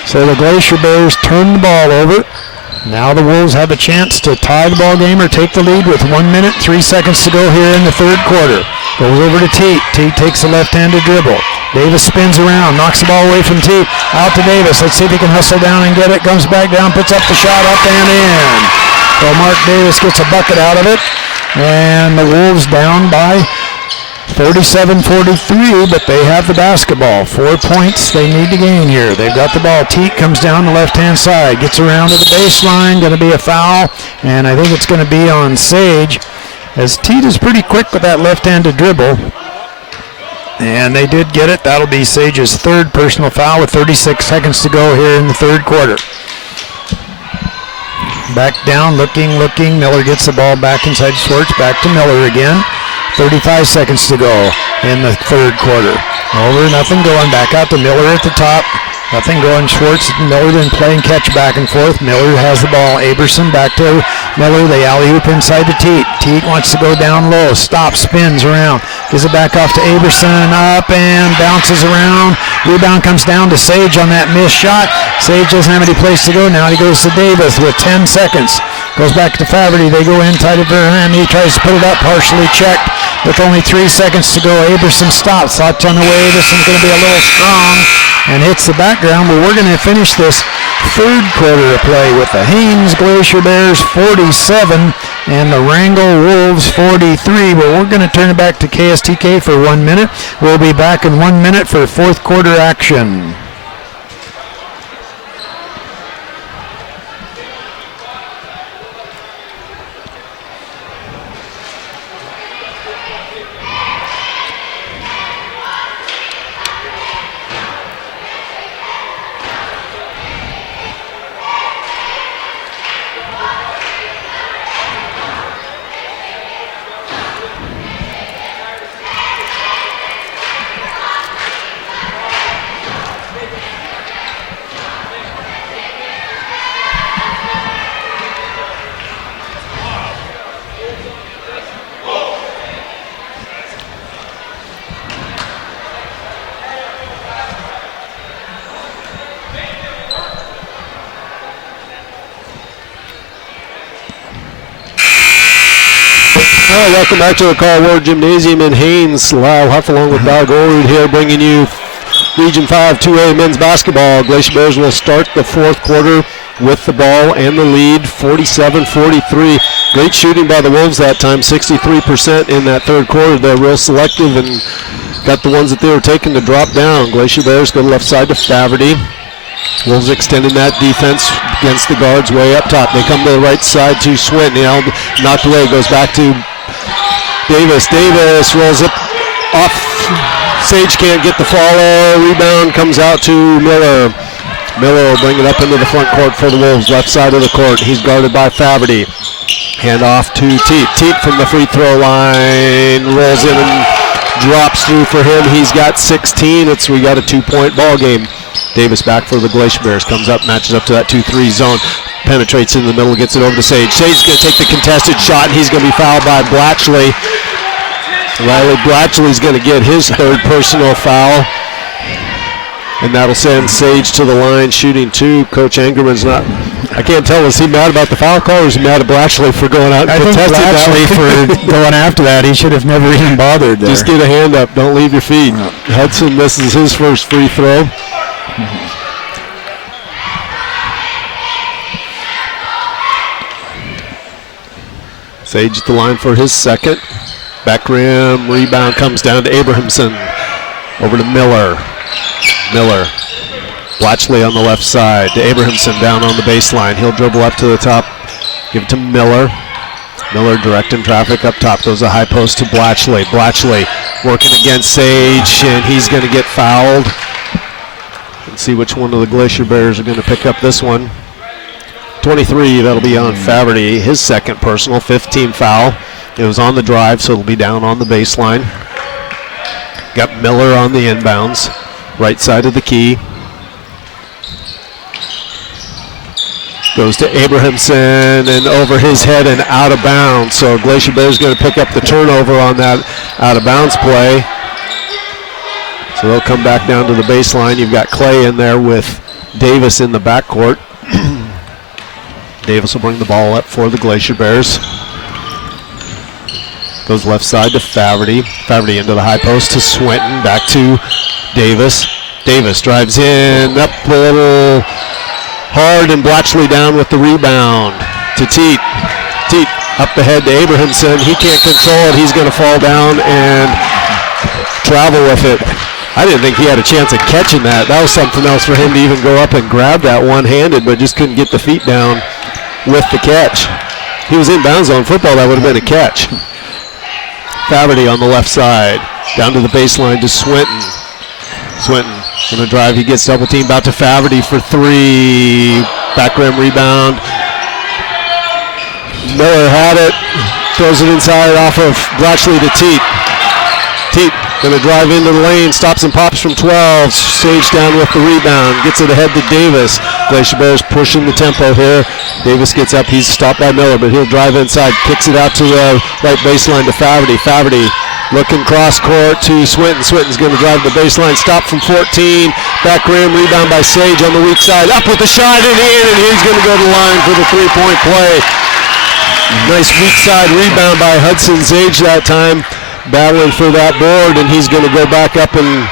So the Glacier Bears turn the ball over. Now the Wolves have a chance to tie the ball game or take the lead with 1 minute, 3 seconds to go here in the third quarter. Goes over to Teat. Teat takes a left-handed dribble. Davis spins around, knocks the ball away from Teat. Out to Davis. Let's see if he can hustle down and get it. Comes back down, puts up the shot, up and in. So Mark Davis gets a bucket out of it. And the Wolves down by 37-43, but they have the basketball. 4 points they need to gain here. They've got the ball. Teat comes down the left-hand side, gets around to the baseline. Going to be a foul, and I think it's going to be on Sage, as Teat is pretty quick with that left-handed dribble. And they did get it. That'll be Sage's third personal foul with 36 seconds to go here in the third quarter. Back down, looking. Miller gets the ball back inside Schwartz. Back to Miller again. 35 seconds to go in the third quarter. Over, nothing going. Back out to Miller at the top. Nothing going. Schwartz and Miller then playing catch back and forth. Miller has the ball. Aberson back to Miller. They alley-oop inside to Teat. Teat wants to go down low. Stops, spins around. Gives it back off to Aberson. Up and bounces around. Rebound comes down to Sage on that missed shot. Sage doesn't have any place to go now. He goes to Davis with 10 seconds. Goes back to Faverty. They go in tight at Verheim. He tries to put it up. Partially checked with only 3 seconds to go. Aberson stops. Thoughts on the way. This one's going to be a little strong and hits the background. But we're going to finish this third quarter of play with the Haines Glacier Bears 47, and the Wrangell Wolves 43. But we're going to turn it back to KSTK for 1 minute. We'll be back in 1 minute for fourth quarter action. Welcome back to the Carl Ward Gymnasium in Haines. Lyle Huff along with Doug Orud here bringing you Region 5 2A men's basketball. Glacier Bears will start the fourth quarter with the ball and the lead, 47-43. Great shooting by the Wolves that time, 63% in that third quarter. They're real selective and got the ones that they were taking to drop down. Glacier Bears go left side to Faverty. Wolves extending that defense against the guards way up top. They come to the right side to Swinton. Knocked away, goes back to Davis. Davis rolls it off. Sage can't get the follow. Rebound comes out to Miller. Miller will bring it up into the front court for the Wolves. Left side of the court. He's guarded by Faverty. Hand off to Teat. Teat from the free throw line. Rolls in and drops through for him. He's got 16. We got a 2-point ball game. Davis back for the Glacier Bears. Comes up, matches up to that 2-3 zone. Penetrates in the middle, gets it over to Sage. Sage's going to take the contested shot, and he's going to be fouled by Blatchley. Riley Blatchley's going to get his third personal foul. And that'll send Sage to the line, shooting two. Coach Angerman's not, I can't tell, is he mad about the foul call or is he mad at Blatchley for going out and contesting that? I think Blatchley for going after that. He should have never even bothered there. Just get a hand up. Don't leave your feet. No. Hudson misses his first free throw. Sage at the line for his second. Back rim, rebound comes down to Abrahamson. Over to Miller. Miller. Blatchley on the left side to Abrahamson down on the baseline. He'll dribble up to the top, give it to Miller. Miller directing traffic up top. Goes a high post to Blatchley. Blatchley working against Sage, and he's going to get fouled. Let's see which one of the Glacier Bears are going to pick up this one. 23, that'll be on Faverty, his second personal, 15 foul. It was on the drive, so it'll be down on the baseline. Got Miller on the inbounds, right side of the key. Goes to Abrahamson and over his head and out of bounds. So Glacier Bears going to pick up the turnover on that out of bounds play. So they'll come back down to the baseline. You've got Clay in there with Davis in the backcourt. Davis will bring the ball up for the Glacier Bears. Goes left side to Faverty. Faverty into the high post to Swinton. Back to Davis. Davis drives in, up a little hard, and Blatchley down with the rebound to Teat. Teat up ahead to Abrahamson. He can't control it. He's going to fall down and travel with it. I didn't think he had a chance of catching that. That was something else for him to even go up and grab that one-handed, but just couldn't get the feet down with the catch. He was in bounds on football. That would have been a catch. Faverty on the left side. Down to the baseline to Swinton. Swinton going to drive. He gets double teamed. Out to Faverty for three. Back rim rebound. Miller had it. Throws it inside off of Blatchley to Teat. Teat going to drive into the lane. Stops and pops from 12. Sage down with the rebound. Gets it ahead to Davis. Glacier Bears pushing the tempo here. Davis gets up. He's stopped by Miller, but he'll drive inside. Kicks it out to the right baseline to Faverty. Faverty looking cross court to Swinton. Swinton's going to drive the baseline. Stop from 14. Back rim. Rebound by Sage on the weak side. Up with the shot and in, and he's going to go to the line for the three-point play. Nice weak side rebound by Hudson Sage that time. Battling for that board, and he's going to go back up, and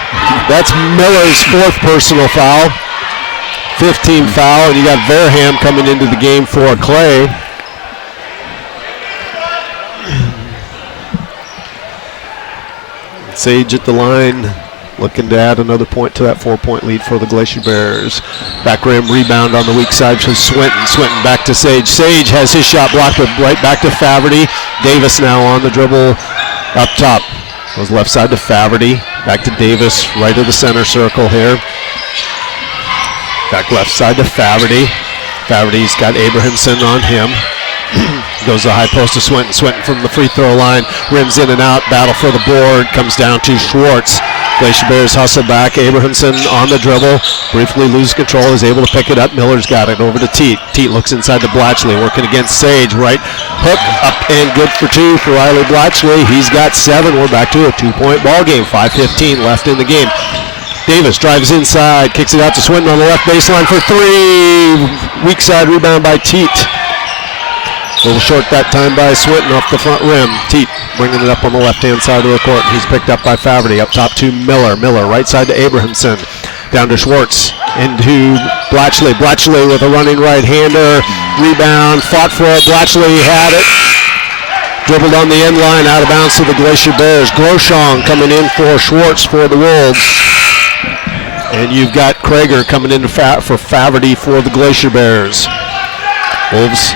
that's Miller's fourth personal foul. 15 foul, and you got Verham coming into the game for Clay. Sage at the line, looking to add another point to that 4-point lead for the Glacier Bears. Back rim rebound on the weak side to Swinton. Swinton back to Sage. Sage has his shot blocked, but right back to Faverty. Davis now on the dribble up top. Goes left side to Faverty. Back to Davis, right of the center circle here. Back left side to Faverty. Faverty's got Abrahamson on him. Goes to the high post to Swinton. Swinton from the free throw line. Rims in and out. Battle for the board. Comes down to Schwartz. Glacier Bears hustle back. Abrahamson on the dribble. Briefly loses control. Is able to pick it up. Miller's got it over to Teat. Teat looks inside to Blatchley. Working against Sage. Right hook up and good for two for Riley Blatchley. He's got 7. We're back to a 2-point ball game. 5:15 left in the game. Davis drives inside. Kicks it out to Swinton on the left baseline for 3. Weak side rebound by Teat. A little short that time by Swinton off the front rim. Teat bringing it up on the left-hand side of the court. He's picked up by Faverty. Up top to Miller. Miller right side to Abrahamson. Down to Schwartz. Into Blatchley. Blatchley with a running right-hander. Rebound. Fought for it. Blatchley had it. Dribbled on the end line. Out of bounds to the Glacier Bears. Groshong coming in for Schwartz for the Wolves. And you've got Krager coming in for Faverty for the Glacier Bears. Wolves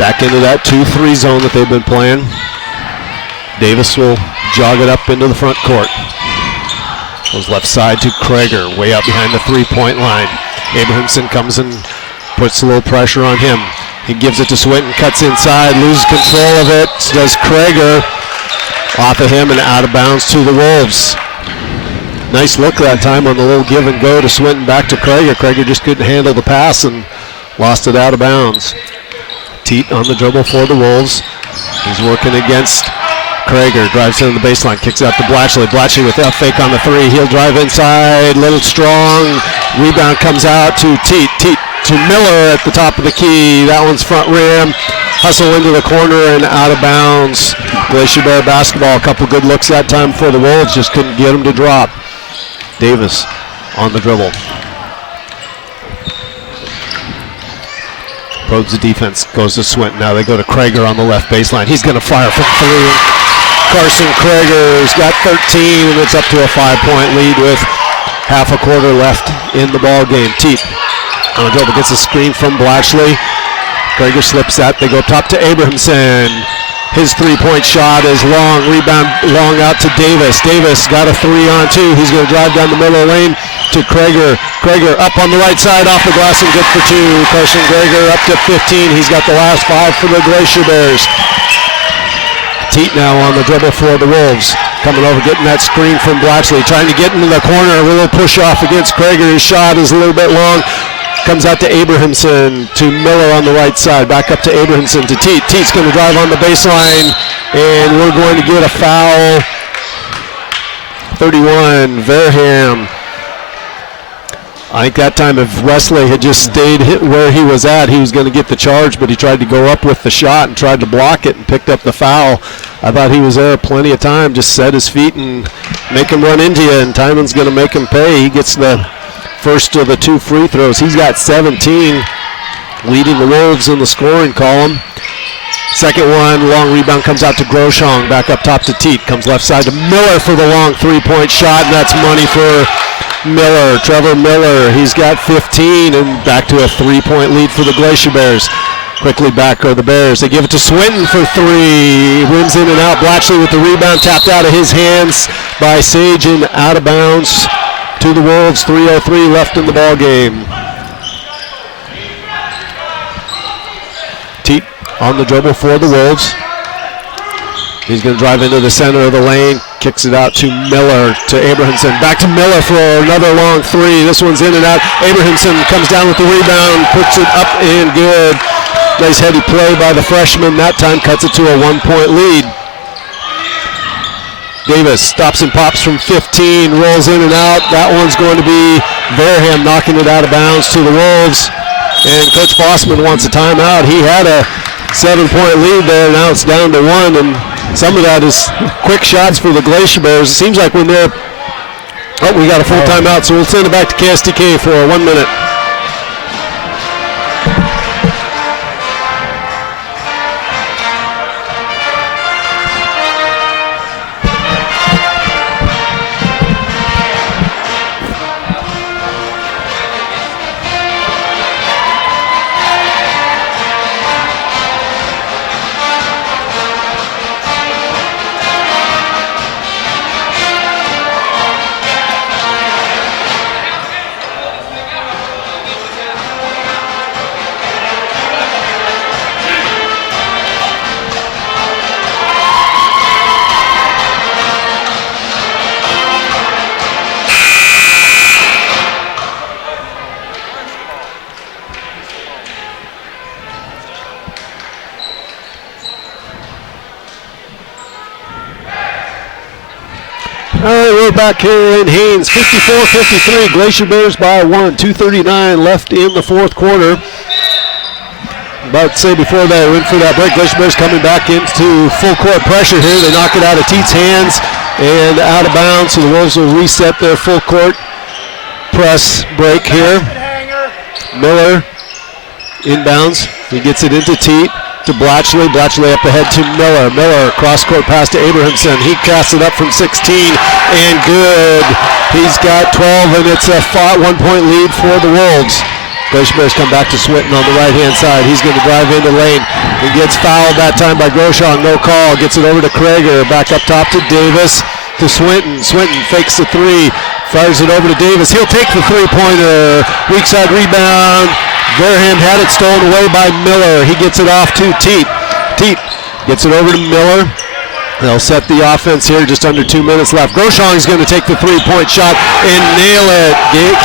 back into that 2-3 zone that they've been playing. Davis will jog it up into the front court. Goes left side to Krager, way out behind the 3-point line. Abrahamson comes and puts a little pressure on him. He gives it to Swinton, cuts inside, loses control of it. Does Krager off of him and out of bounds to the Wolves. Nice look that time on the little give and go to Swinton back to Krager. Krager just couldn't handle the pass and lost it out of bounds. Teat on the dribble for the Wolves. He's working against Krager. Drives into the baseline. Kicks it out to Blatchley. Blatchley with a fake on the 3. He'll drive inside. Little strong. Rebound comes out to Teat. Teat to Miller at the top of the key. That one's front rim. Hustle into the corner and out of bounds. Glacier Bear basketball. A couple good looks that time for the Wolves. Just couldn't get them to drop. Davis on the dribble. Probes the defense, goes to Swinton. Now they go to Krager on the left baseline. He's going to fire from 3. Carson Krager's got 13, and it's up to a 5-point lead with half a quarter left in the ball game. Teat on the dribble gets a screen from Blatchley. Krager slips that. They go up top to Abrahamson. His 3-point shot is long. Rebound long out to Davis. Davis got a 3-on-2. He's going to drive down the middle lane to Krager. Krager up on the right side off the glass and good for 2. Carson Krager up to 15. He's got the last 5 for the Glacier Bears. Teat now on the dribble for the Wolves. Coming over, getting that screen from Blatchley. Trying to get into the corner. A little push off against Krager. His shot is a little bit long. Comes out to Abrahamson, to Miller on the right side. Back up to Abrahamson, to Teat. Teat's going to drive on the baseline, and we're going to get a foul. 31, Verham. I think that time if Wesley had just stayed where he was at, he was going to get the charge, but he tried to go up with the shot and tried to block it and picked up the foul. I thought he was there plenty of time, just set his feet and make him run into you, and Tyman's going to make him pay. He gets the first of the 2 free throws. He's got 17, leading the Wolves in the scoring column. Second one, long rebound comes out to Groshong. Back up top to Teat. Comes left side to Miller for the long 3-point shot, and that's money for Miller. Trevor Miller, he's got 15, and back to a 3-point lead for the Glacier Bears. Quickly back go the Bears. They give it to Swinton for 3. Rims in and out. Blatchley with the rebound tapped out of his hands by Sage and out of bounds to the Wolves. 3:03 left in the ball game. Teat on the dribble for the Wolves. He's going to drive into the center of the lane. Kicks it out to Miller, to Abrahamson. Back to Miller for another long 3. This one's in and out. Abrahamson comes down with the rebound, puts it up and good. Nice heady play by the freshman. That time cuts it to a 1-point lead. Davis stops and pops from 15, rolls in and out. That one's going to be Verham knocking it out of bounds to the Wolves. And Coach Fossman wants a timeout. He had a 7-point lead there. Now it's down to 1, and some of that is quick shots for the Glacier Bears. It seems like when they're, we got a full timeout, so we'll send it back to KSTK for 1 minute. We're back here in Haines, 54-53. Glacier Bears by 1. 2:39 left in the fourth quarter. About to say before they went for that break, Glacier Bears coming back into full court pressure here. They knock it out of Teet's hands and out of bounds, so the Wolves will reset their full court press break here. Miller inbounds. He gets it into Teet to Blatchley. Blatchley up ahead to Miller. Miller cross court pass to Abrahamson. He casts it up from 16 and good. He's got 12 and it's a 1-point lead for the Wolves. Glacier Bears come back to Swinton on the right-hand side. He's going to drive into lane. He gets fouled that time by Groshong. No call. Gets it over to Krager. Back up top to Davis. To Swinton. Swinton fakes the three. Fires it over to Davis. He'll take the three-pointer. Weak side rebound. Verham had it stolen away by Miller. He gets it off to Teet. Teet gets it over to Miller. They'll set the offense here, just under 2 minutes left. Groshong is going to take the three-point shot and nail it.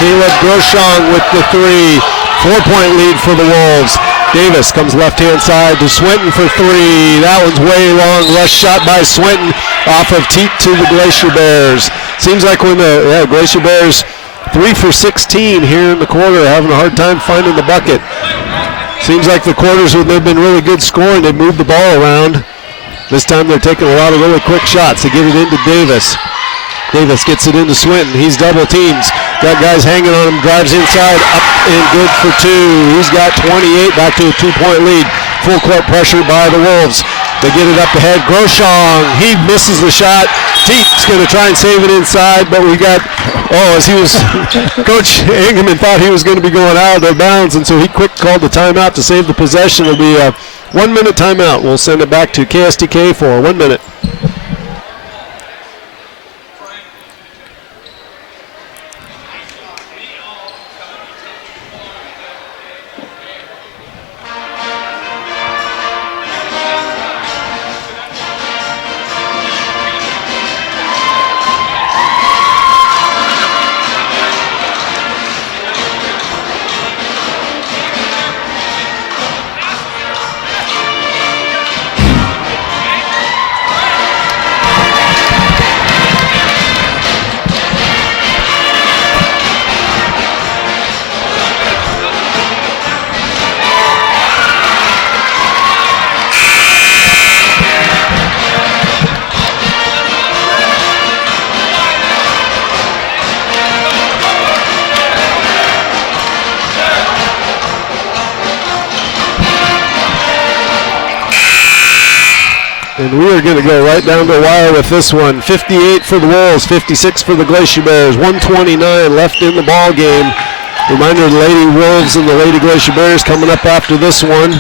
Caleb Groshong with the three. 4-point lead for the Wolves. Davis comes left-hand side to Swinton for three. That one's way long. Rush shot by Swinton off of Teet to the Glacier Bears. Seems like when the Glacier Bears 3 for 16 here in the quarter, having a hard time finding the bucket. Seems like the quarters when they've been really good scoring, they moved the ball around. This time they're taking a lot of really quick shots. They get it into Davis. Davis gets it into Swinton. He's double teams. Got guys hanging on him. Drives inside. Up and good for two. He's got 28. Back to a 2-point lead. Full court pressure by the Wolves. They get it up ahead. Groshong. He misses the shot. Teet's going to try and save it inside, but we got, as he was, Coach Engelman thought he was going to be going out of bounds, and so he quick called the timeout to save the possession. It'll be a 1-minute timeout. We'll send it back to KSTK for 1 minute. And we are going to go right down the wire with this one. 58 for the Wolves, 56 for the Glacier Bears. 1:29 left in the ball game. Reminder, the Lady Wolves and the Lady Glacier Bears coming up after this one.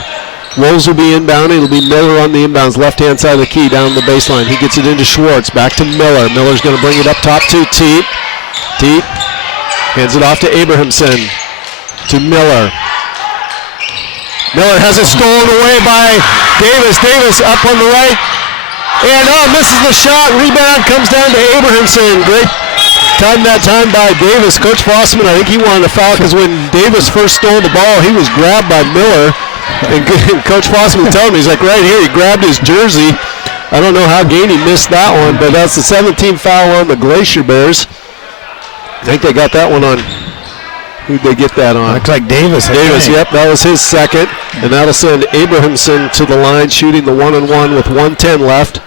Wolves will be inbound. It'll be Miller on the inbounds, left-hand side of the key, down the baseline. He gets it into Schwartz, back to Miller. Miller's going to bring it up top to Teet. Teet hands it off to Abrahamson. To Miller. Miller has it stolen away by Davis. Davis up on the right. And misses the shot. Rebound comes down to Abrahamson. Great time that time by Davis. Coach Fossman, I think he wanted a foul because when Davis first stole the ball, he was grabbed by Miller. And Coach Fossman told him, he's like, right here, he grabbed his jersey. I don't know how Gainey missed that one, but that's the 17th foul on the Glacier Bears. I think they got that one on. Who'd they get that on? Looks like Davis. Davis, yep, that was his second. And that'll send Abrahamson to the line, shooting the 1-and-1 with 1:10 left.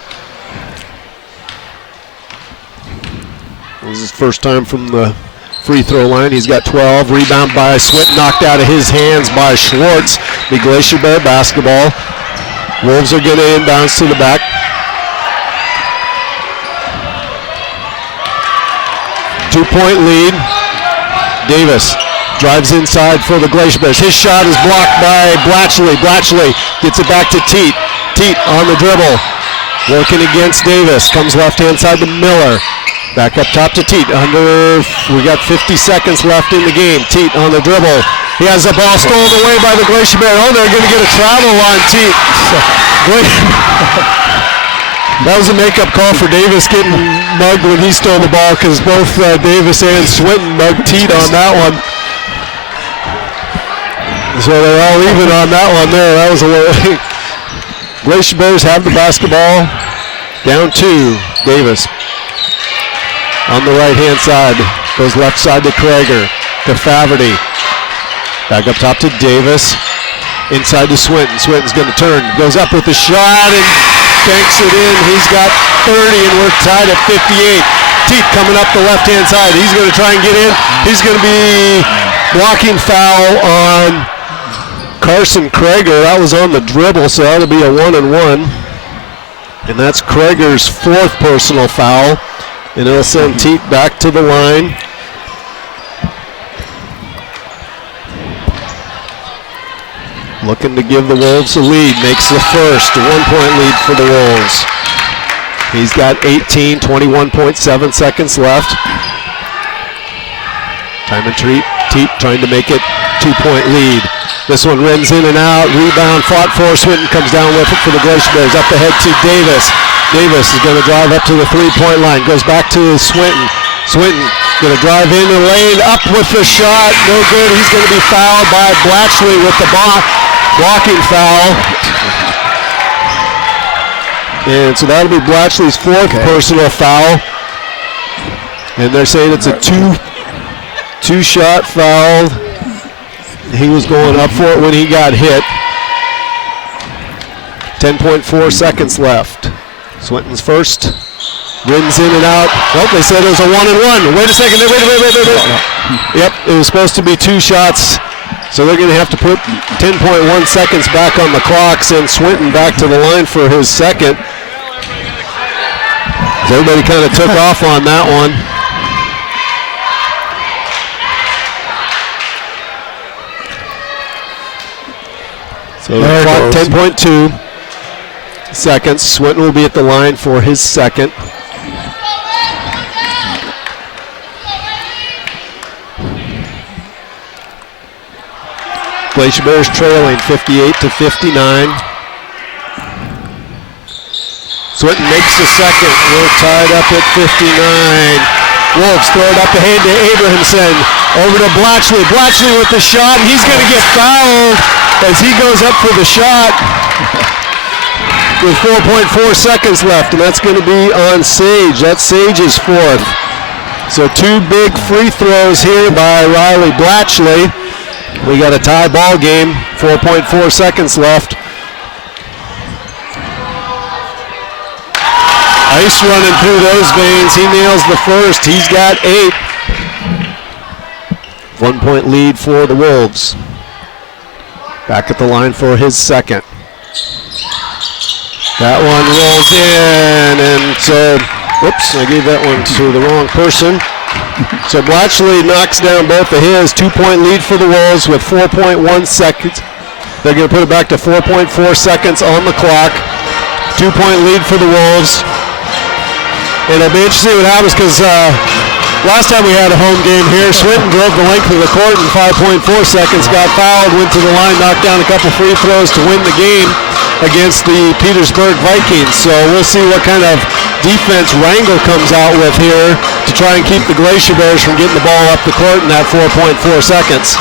This is his first time from the free throw line. He's got 12. Rebound by Swinton, knocked out of his hands by Schwartz. The Glacier Bear basketball. Wolves are going to inbounds to the back. Two-point lead. Davis drives inside for the Glacier Bears. His shot is blocked by Blatchley. Blatchley gets it back to Teet. Teet on the dribble. Working against Davis. Comes left-hand side to Miller. Back up top to Teet. We got 50 seconds left in the game. Teet on the dribble. He has the ball stolen away by the Glacier Bears. They're going to get a travel on Teet. That was a makeup call for Davis getting mugged when he stole the ball because both Davis and Swinton mugged Teet on that one. So they're all even on that one there. That was a little. Glacier Bears have the basketball. Down 2. Davis. on the right-hand side. Goes left side to Krager, to Faverty. Back up top to Davis. Inside to Swinton. Swinton's going to turn. Goes up with the shot and banks it in. He's got 30 and we're tied at 58. Teeth coming up the left-hand side. He's going to try and get in. He's going to be blocking foul on Carson Krager. That was on the dribble, so that'll be a 1-and-1. And that's Krager's 4th personal foul. And it'll send Teeth back to the line. Looking to give the Wolves a lead. Makes the first. A 1-point lead for the Wolves. He's got 18, 21.7 seconds left. Time and Teep trying to make it 2-point lead. This one runs in and out. Rebound fought for. Swinton comes down with it for the Glacier Bears. Up ahead to Davis. Davis is going to drive up to the 3-point line. Goes back to Swinton. Swinton going to drive in the lane. Up with the shot. No good. He's going to be fouled by Blatchley with the blocking foul. And so that'll be Blatchley's 4th personal foul. And they're saying it's a two-shot foul. He was going up for it when he got hit. 10.4 seconds left. Swinton's first. Rins in and out. Oh, they said it was a 1-and-1. Wait a second. Wait. Yep, it was supposed to be 2 shots. So they're going to have to put 10.1 seconds back on the clock. Send Swinton back to the line for his second. Everybody kind of took off on that one. So the clock 10.2 seconds. Swinton will be at the line for his second. Glacier Bears trailing 58-59. Swinton makes the second. We're tied up at 59. Wolves throw it up ahead to Abrahamson. Over to Blatchley. Blatchley with the shot. He's going to get fouled as he goes up for the shot with 4.4 seconds left, and that's going to be on Sage. That's Sage's 4th. So 2 big free throws here by Riley Blatchley. We got a tie ball game, 4.4 seconds left. Ice running through those veins. He nails the first. He's got 8. 1-point lead for the Wolves. Back at the line for his second. That one rolls in, and so, whoops, I gave that one to the wrong person. So Blatchley knocks down both of his. 2-point lead for the Wolves with 4.1 seconds. They're going to put it back to 4.4 seconds on the clock. 2-point lead for the Wolves. And it'll be interesting what happens because last time we had a home game here, Swinton drove the length of the court in 5.4 seconds, got fouled, went to the line, knocked down a couple free throws to win the game against the Petersburg Vikings. So we'll see what kind of defense Wrangell comes out with here to try and keep the Glacier Bears from getting the ball up the court in that 4.4 seconds.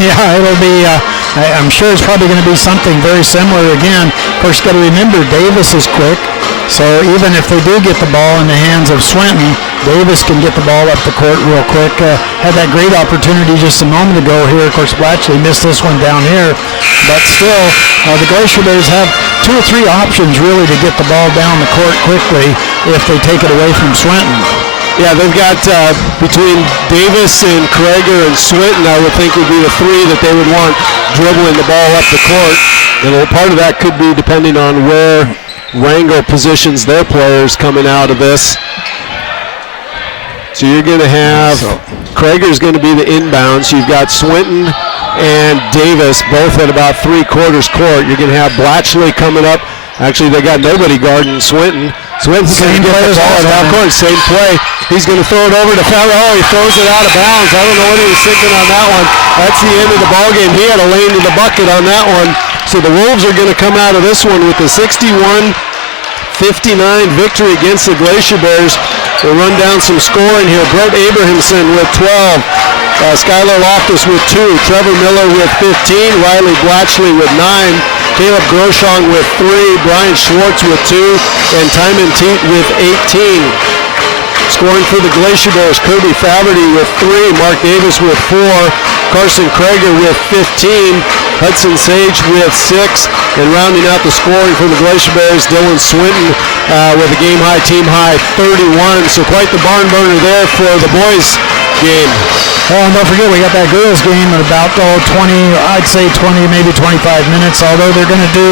Yeah, it'll be, I'm sure it's probably going to be something very similar again. Of course, you got to remember Davis is quick. So even if they do get the ball in the hands of Swinton, Davis can get the ball up the court real quick. Had that great opportunity just a moment ago here. Of course, Blatchley missed this one down here. But still, the Glacier Bears have 2 or 3 options really to get the ball down the court quickly if they take it away from Swinton. Yeah, they've got between Davis and Krager and Swinton, I would think would be the 3 that they would want dribbling the ball up the court. And part of that could be depending on where Wrangell positions their players coming out of this. So you're going to have, Krager's going to be the inbounds. You've got Swinton and Davis both at about 3/4 court. You're going to have Blatchley coming up. Actually, they got nobody guarding Swinton. Swinton's going to get the ball at half court, same play. He's going to throw it over to Farrell. Oh, he throws it out of bounds. I don't know what he was thinking on that one. That's the end of the ball game. He had a lane to the bucket on that one. So the Wolves are going to come out of this one with a 61-59 victory against the Glacier Bears. We'll run down some scoring here. Brett Abrahamson with 12. Skylar Loftus with 2. Trevor Miller with 15. Riley Blatchley with 9. Caleb Groshong with 3. Brian Schwartz with 2. And Timon Teet with 18. Scoring for the Glacier Bears, Kirby Faberty with 3, Mark Davis with 4, Carson Krager with 15, Hudson Sage with 6, and rounding out the scoring for the Glacier Bears, Dylan Swinton with a game-high, team-high 31. So quite the barn burner there for the boys' game. Well, and don't forget, we got that girls' game in about 20, I'd say 20, maybe 25 minutes, although they're going to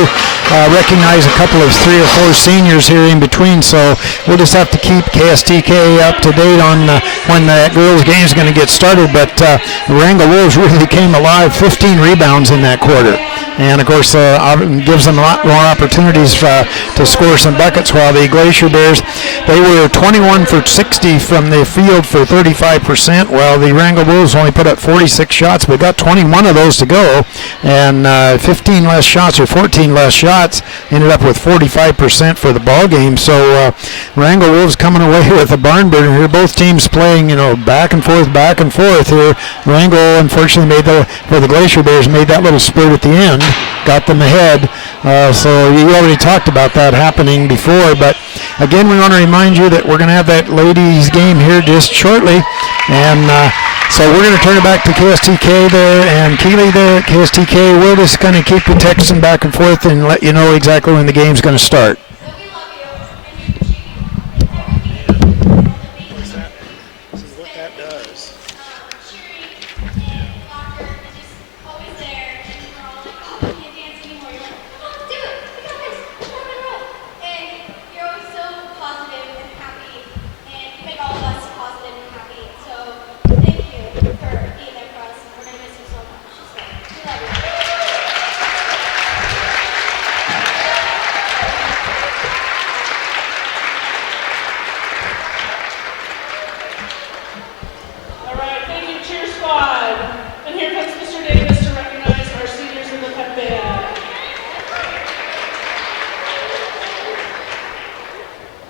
recognize a couple of 3 or 4 seniors here in between, so we'll just have to keep KSTK up to date on when that girls' game is going to get started. But the Wrangell Wolves really came alive, 15 rebounds in that quarter. And, of course, gives them a lot more opportunities to score some buckets, while the Glacier Bears, they were 21 for 60 from the field for 35%, while the Wrangell Wolves only put up 46 shots, but got 21 of those to go, and 15 less shots or 14 less shots, ended up with 45% for the ball game. So Wrangell Wolves coming away with a barn burner here. Both teams playing, back and forth here. Wrangell, unfortunately, for the Glacier Bears, made that little spurt at the end, got them ahead. So you already talked about that happening before, but again, we want to remind you that we're going to have that ladies game here just shortly, and so we're going to turn it back to KSTK there, and Keeley there at KSTK. We're just going to keep you texting back and forth and let you know exactly when the game's going to start.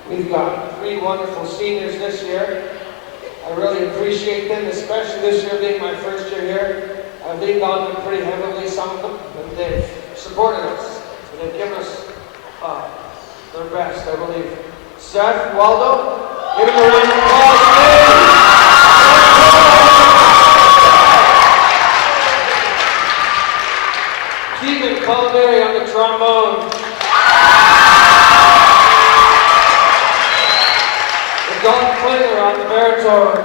We've got 3 wonderful seniors this year. I really appreciate them, especially this year being my first year here. I've leaned on them pretty heavily, some of them, and they've supported us. And they've given us their best, I believe. Seth, Waldo, give them a round of applause, please. Keegan Culinary on the trombone. Don Klinger on the baritone.